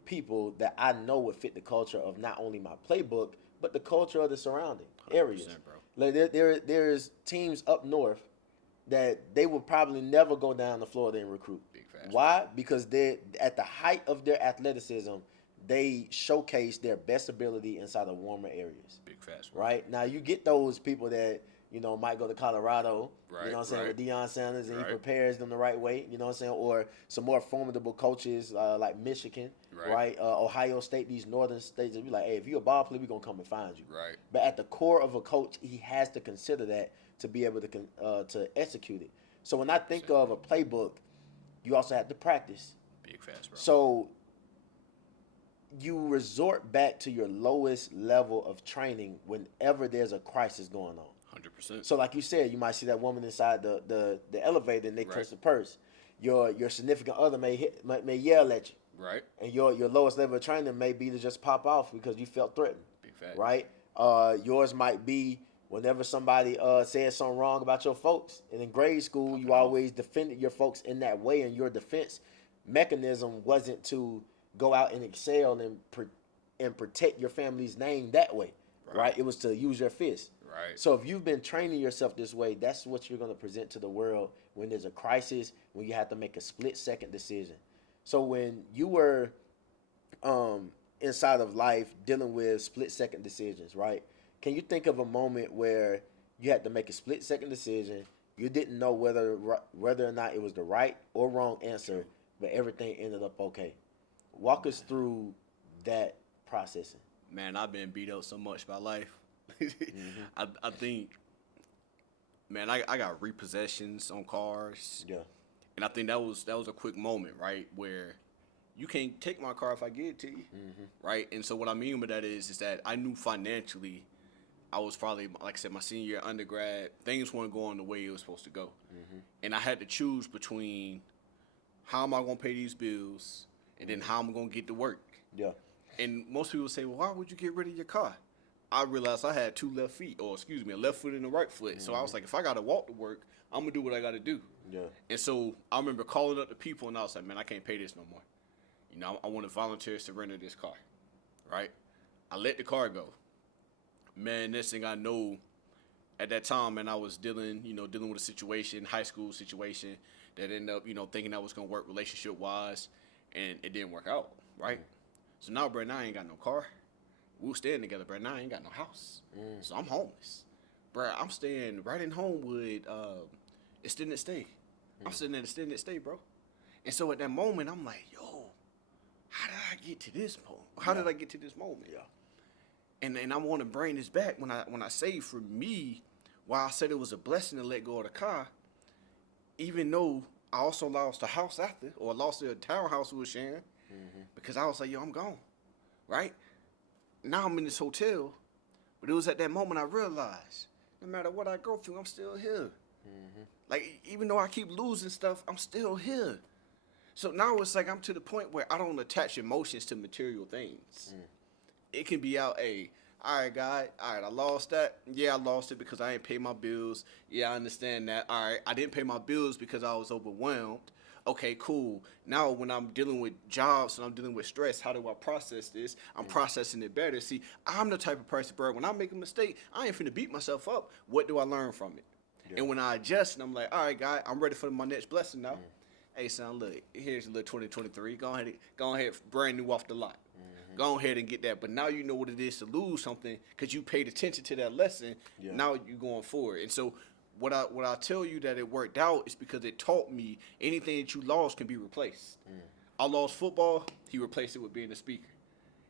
people that I know would fit the culture of not only my playbook, but the culture of the surrounding areas. Bro. Like there's teams up north that they would probably never go down to Florida and recruit. Big facts. Why? Because they at the height of their athleticism, they showcase their best ability inside of warmer areas. Big facts. Bro. Right? Now you get those people that, might go to Colorado, Right, you know what I'm saying, right. with Deion Sanders, and Right. he prepares them the right way, you know what I'm saying, or some more formidable coaches like Michigan, right? Ohio State, these northern states, be like, hey, if you're a ball player, we're going to come and find you. Right. But at the core of a coach, he has to consider that to be able to execute it. So when I think of a playbook, you also have to practice. Big facts, bro. So you resort back to your lowest level of training whenever there's a crisis going on. 100%. So like you said, you might see that woman inside the elevator and they touch Right. the purse. Your significant other may yell at you. Right. And your lowest level of training may be to just pop off because you felt threatened. Big facts. Right? Yours might be whenever somebody said something wrong about your folks. And in grade school, you always defended your folks in that way, and your defense mechanism wasn't to go out and excel and protect your family's name that way. Right? It was to use your fist. Right. So if you've been training yourself this way, that's what you're going to present to the world when there's a crisis, when you have to make a split-second decision. So when you were inside of life dealing with split-second decisions, right? Can you think of a moment where you had to make a split-second decision, you didn't know whether or not it was the right or wrong answer, but everything ended up okay? Walk us through that processing. Man, I've been beat up so much by life. I think, man, I got repossessions on cars. Yeah. And I think that was a quick moment, right, where you can't take my car if I give it to you, right? And so what I mean by that is that I knew financially I was probably, like I said, my senior year undergrad, things weren't going the way it was supposed to go. And I had to choose between how am I going to pay these bills and then how I'm going to get to work. Yeah. And most people say, well, why would you get rid of your car? I realized I had two left feet, or excuse me, a left foot and a right foot. So I was like, if I got to walk to work, I'm going to do what I got to do. Yeah. And so I remember calling up the people, and I was like, man, I can't pay this no more. You know, I want to volunteer surrender this car, right? I let the car go. Man, next thing I know, at that time, man, I was dealing with a situation, high school situation, that ended up, thinking I was going to work relationship-wise, and it didn't work out, right? So now, bro, I ain't got no car. We were staying together, bro. Now I ain't got no house. So I'm homeless. Bro, I'm staying right in Homewood, extended stay. I'm sitting at extended stay, bro. And so at that moment, I'm like, yo, how did I get to this point? How did I get to this moment? Yeah. And I want to bring this back when I say for me, while I said it was a blessing to let go of the car, even though I also lost the house after, or lost the townhouse we were sharing, because I was like, yo, I'm gone, right? Now I'm in this hotel, but it was at that moment I realized, no matter what I go through, I'm still here. Like, even though I keep losing stuff, I'm still here. So now it's like I'm to the point where I don't attach emotions to material things. It can be out, hey, all right, God, all right, I lost that. Yeah, I lost it because I ain't pay my bills. Yeah, I understand that. All right, I didn't pay my bills because I was overwhelmed. Okay, cool. Now when I'm dealing with jobs and I'm dealing with stress, how do I process this? I'm processing it better. See, I'm the type of person, bro, when I make a mistake, I ain't finna beat myself up. What do I learn from it? Yeah. And when I adjust and I'm like, all right, God, I'm ready for my next blessing now. Hey, son, look, here's a little 2023. Go ahead, brand new off the lot. Go ahead and get that. But now you know what it is to lose something because you paid attention to that lesson. Yeah. Now you're going forward. And so what I tell you that it worked out is because it taught me anything that you lost can be replaced. I lost football. He replaced it with being a speaker.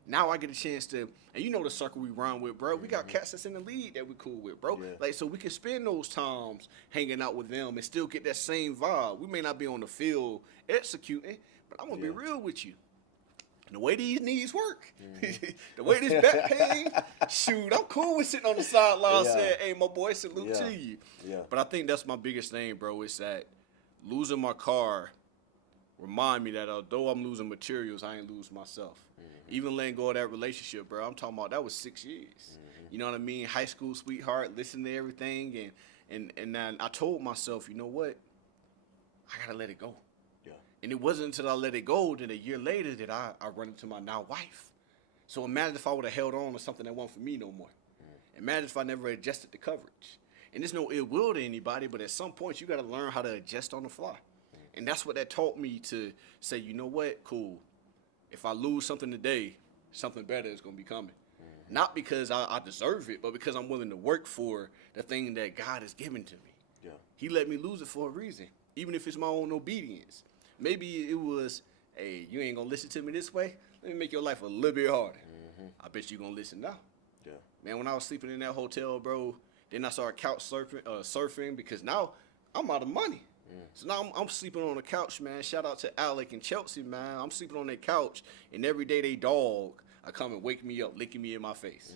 Now I get a chance to, and you know the circle we run with, bro. We got cats that's in the league that we cool with, bro. Yeah. Like, so we can spend those times hanging out with them and still get that same vibe. We may not be on the field executing, but I'm gonna be real with you. The way these knees work, the way this back pain, shoot, I'm cool with sitting on the sideline saying, hey, my boy, salute to you. Yeah. But I think that's my biggest thing, bro, is that losing my car remind me that although I'm losing materials, I ain't lose myself. Even letting go of that relationship, bro, I'm talking about that was 6 years. You know what I mean? High school sweetheart, listen to everything. And then I told myself, you know what? I got to let it go. Yeah. And it wasn't until I let it go that a year later that I run into my now wife. So imagine if I would have held on to something that wasn't for me no more. Imagine if I never adjusted the coverage. And there's no ill will to anybody, but at some point you got to learn how to adjust on the fly. And that's what that taught me to say, you know what, cool. If I lose something today, something better is going to be coming. Not because I deserve it, but because I'm willing to work for the thing that God has given to me. Yeah. He let me lose it for a reason, even if it's my own obedience. Maybe it was, hey, you ain't going to listen to me this way? Let me make your life a little bit harder. I bet you going to listen now. Yeah. Man, when I was sleeping in that hotel, bro, then I started couch surfing because now I'm out of money. So now I'm sleeping on the couch, man. Shout out to Alec and Chelsea, man. I'm sleeping on their couch, and every day they dog, I come and wake me up, licking me in my face.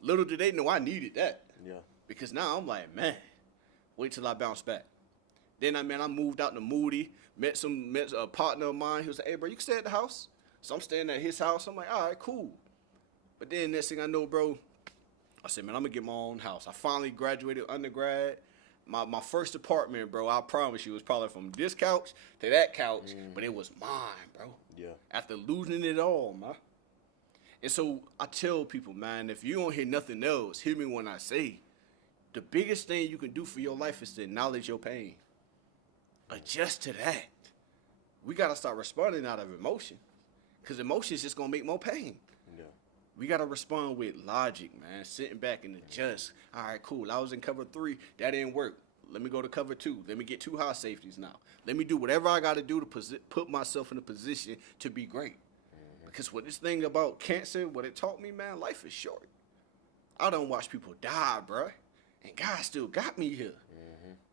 Little did they know I needed that. Yeah. Because now I'm like, man, wait till I bounce back. Then I moved out to Moody, met a partner of mine. He was like, hey, bro, you can stay at the house. So I'm staying at his house. I'm like, all right, cool. But then next thing I know, bro, I said, man, I'm going to get my own house. I finally graduated undergrad. My first apartment, bro, I promise you, was probably from this couch to that couch, but it was mine, bro. Yeah. After losing it all, man. And so I tell people, man, if you don't hear nothing else, hear me when I say, the biggest thing you can do for your life is to acknowledge your pain. Adjust to that. We got to start responding out of emotion, because emotion is just going to make more pain. Yeah. We got to respond with logic, man. Sitting back and adjust. All right, cool. I was in cover 3. That didn't work. Let me go to cover 2. Let me get 2 high safeties now. Let me do whatever I got to do to put myself in a position to be great. Because what this thing about cancer, what it taught me, man, life is short. I don't watch people die, bro. And God still got me here.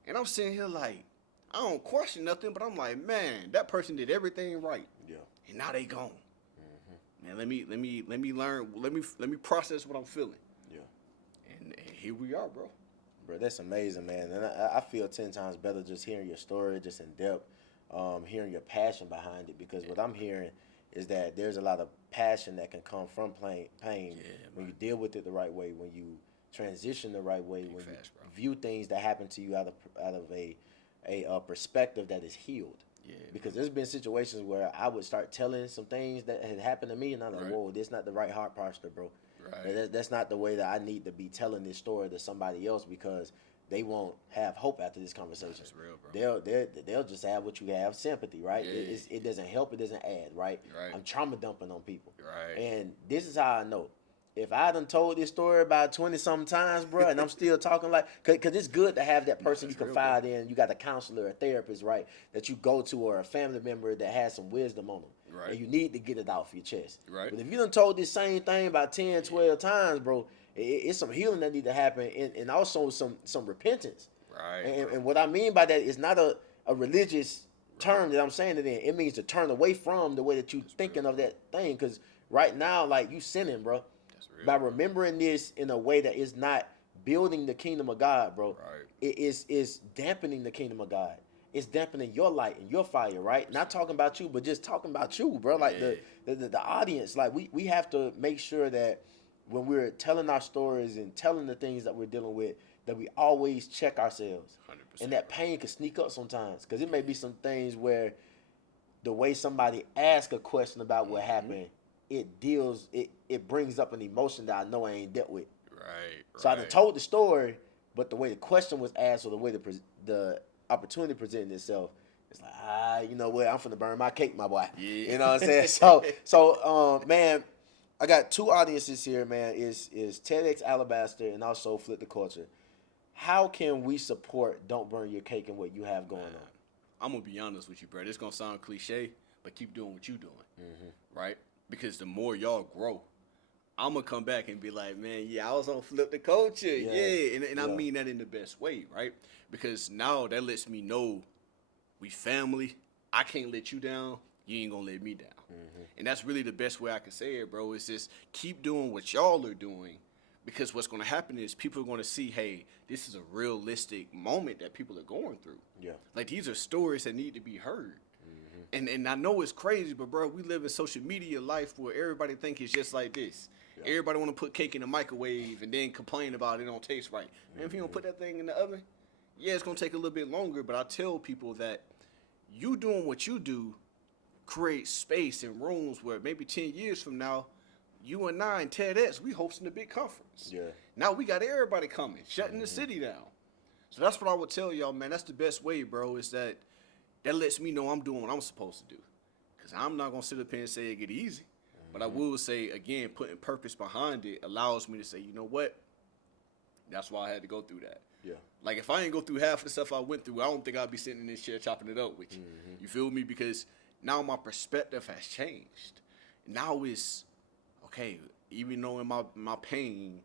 And I'm sitting here like, I don't question nothing, but I'm like, man, that person did everything right. Yeah. And now they gone. Man, let me learn. Let me process what I'm feeling. Yeah. And here we are, bro. Bro, that's amazing, man. And I feel 10 times better just hearing your story, just in depth, hearing your passion behind it. Because what I'm hearing is that there's a lot of passion that can come from pain when you deal with it the right way, when you transition the right way, when you view things that happen to you out of a perspective that is healed. Yeah, because there's been situations where I would start telling some things that had happened to me, and I'm like, whoa, this not the right heart posture, bro. Right. That's not the way that I need to be telling this story to somebody else, because they won't have hope after this conversation. That's real, bro. They'll just have what you have, sympathy, right? Yeah. It doesn't help, it doesn't add, right? I'm trauma dumping on people. Right. And this is how I know. If I done told this story about 20-something times, bro, and I'm still talking like, because it's good to have that person you confide in. You got a counselor, a therapist, right, that you go to, or a family member that has some wisdom on them. Right. And you need to get it off your chest. Right. But if you done told this same thing about 10, 12 times, bro, it's some healing that need to happen, and also some repentance. Right. And what I mean by that is not a religious term that I'm saying it in. It means to turn away from the way that you thinking of that thing. Because right now, like, you sinning, bro. By remembering this in a way that is not building the kingdom of God, bro. Right. It is dampening the kingdom of God. It's dampening your light and your fire, right? Not talking about you, but just talking about you, bro. Like the audience, like we have to make sure that when we're telling our stories and telling the things that we're dealing with, that we always check ourselves. 100%. And that pain can sneak up sometimes, because it may be some things where the way somebody asks a question about what happened, it brings up an emotion that I know I ain't dealt with. Right. So I done told the story, but the way the question was asked, or the way the opportunity presented itself, it's like, you know what, I'm finna burn my cake, my boy. Yeah. You know what I'm saying? So man, I got 2 audiences here, man. Is TEDx Alabaster and also Flip the Culture. How can we support Don't Burn Your Cake and what you have going on? I'm gonna be honest with you, bro. This gonna sound cliche, but keep doing what you're doing, right? Because the more y'all grow, I'm gonna come back and be like, man, yeah, I was on Flip the Culture, and I mean that in the best way, right? Because now that lets me know we family. I can't let you down. You ain't gonna let me down. And that's really the best way I can say it, bro. Is just keep doing what y'all are doing, because what's gonna happen is people are gonna see, hey, this is a realistic moment that people are going through. Yeah, like these are stories that need to be heard. And I know it's crazy, but bro, we live in social media life where everybody think it's just like this. Yeah. Everybody want to put cake in the microwave and then complain about it don't taste right. And if you don't put that thing in the oven, yeah, it's gonna take a little bit longer. But I tell people that you doing what you do creates space and rooms where maybe 10 years from now, you and I and TEDx, we hosting a big conference. Yeah. Now we got everybody coming, shutting the city down. So that's what I would tell y'all, man. That's the best way, bro, is that lets me know I'm doing what I'm supposed to do. Because I'm not going to sit up here and say it get easy. But I will say, again, putting purpose behind it allows me to say, you know what? That's why I had to go through that. Yeah. Like, if I ain't go through half of the stuff I went through, I don't think I'd be sitting in this chair chopping it up with you. You feel me? Because now my perspective has changed. Now it's, okay, even though in my pain,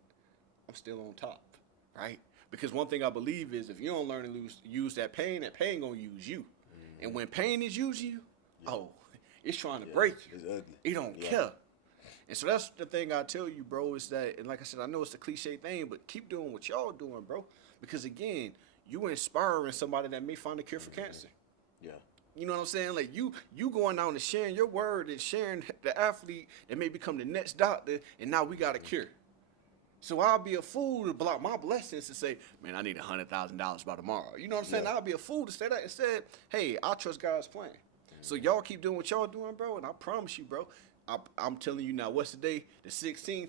I'm still on top, right? Because one thing I believe is if you don't learn to use that pain going to use you. And when pain is using you, it's trying to break you. It's ugly. It don't care. And so that's the thing I tell you, bro, is that, and like I said, I know it's a cliche thing, but keep doing what y'all doing, bro. Because again, you inspiring somebody that may find a cure for cancer. Yeah. You know what I'm saying? Like you going out and sharing your word and sharing the athlete that may become the next doctor, and now we got a cure. So I'll be a fool to block my blessings to say, man, I need $100,000 by tomorrow. You know what I'm saying? I'll be a fool to say that instead. Hey, I trust God's plan. So y'all keep doing what y'all doing, bro, and I promise you, bro, I'm telling you now, what's the day? The 16th?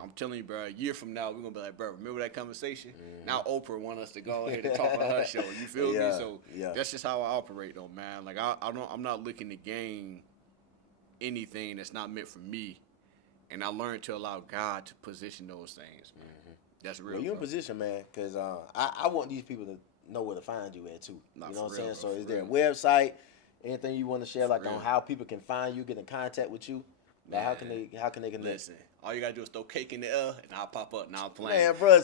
I'm telling you, bro, a year from now, we're going to be like, bro, remember that conversation? Now Oprah want us to go ahead and talk on her show. You feel me? So that's just how I operate, though, man. Like, I'm not looking to gain anything that's not meant for me. And I learned to allow God to position those things, man. That's real. Well, you're in position, man, because I want these people to know where to find you at, too. You know what I'm saying? So is there a website, anything you want to share, like on how people can find you, get in contact with you? Like, how can they connect? Listen, all you got to do is throw cake in the air, and I'll pop up, and I'll play. Man, bro.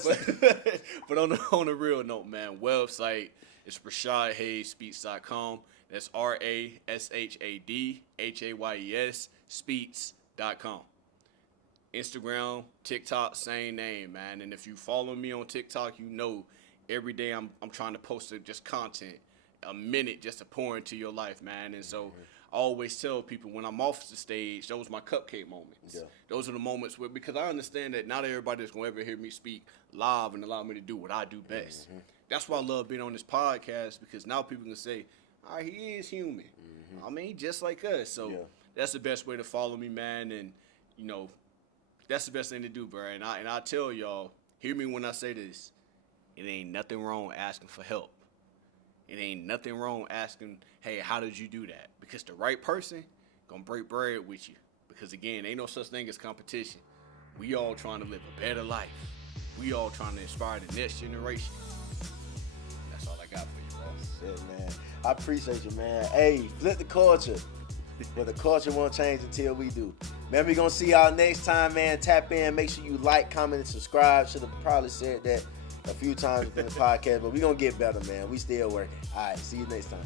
But on the real note, man, website is RashadHayes.com. That's RashadHayes, Speets.com. Instagram, TikTok, same name, man. And if you follow me on TikTok, you know every day I'm trying to post just content, a minute just to pour into your life, man. And so I always tell people when I'm off the stage, those are my cupcake moments. Yeah. Those are the moments where, because I understand that not everybody's going to ever hear me speak live and allow me to do what I do best. That's why I love being on this podcast, because now people can say, he is human. I mean, just like us. So that's the best way to follow me, man. And, you know, that's the best thing to do, bro. And I tell y'all, hear me when I say this. It ain't nothing wrong asking for help. It ain't nothing wrong asking, hey, how did you do that? Because the right person gonna break bread with you. Because again, ain't no such thing as competition. We all trying to live a better life. We all trying to inspire the next generation. That's all I got for you, bro. That's it, man. I appreciate you, man. Hey, flip the culture. But the culture won't change until we do. Man, we gonna see y'all next time, man. Tap in. Make sure you like, comment, and subscribe. Should have probably said that a few times within the podcast, but we gonna get better, man. We still working. All right, see you next time.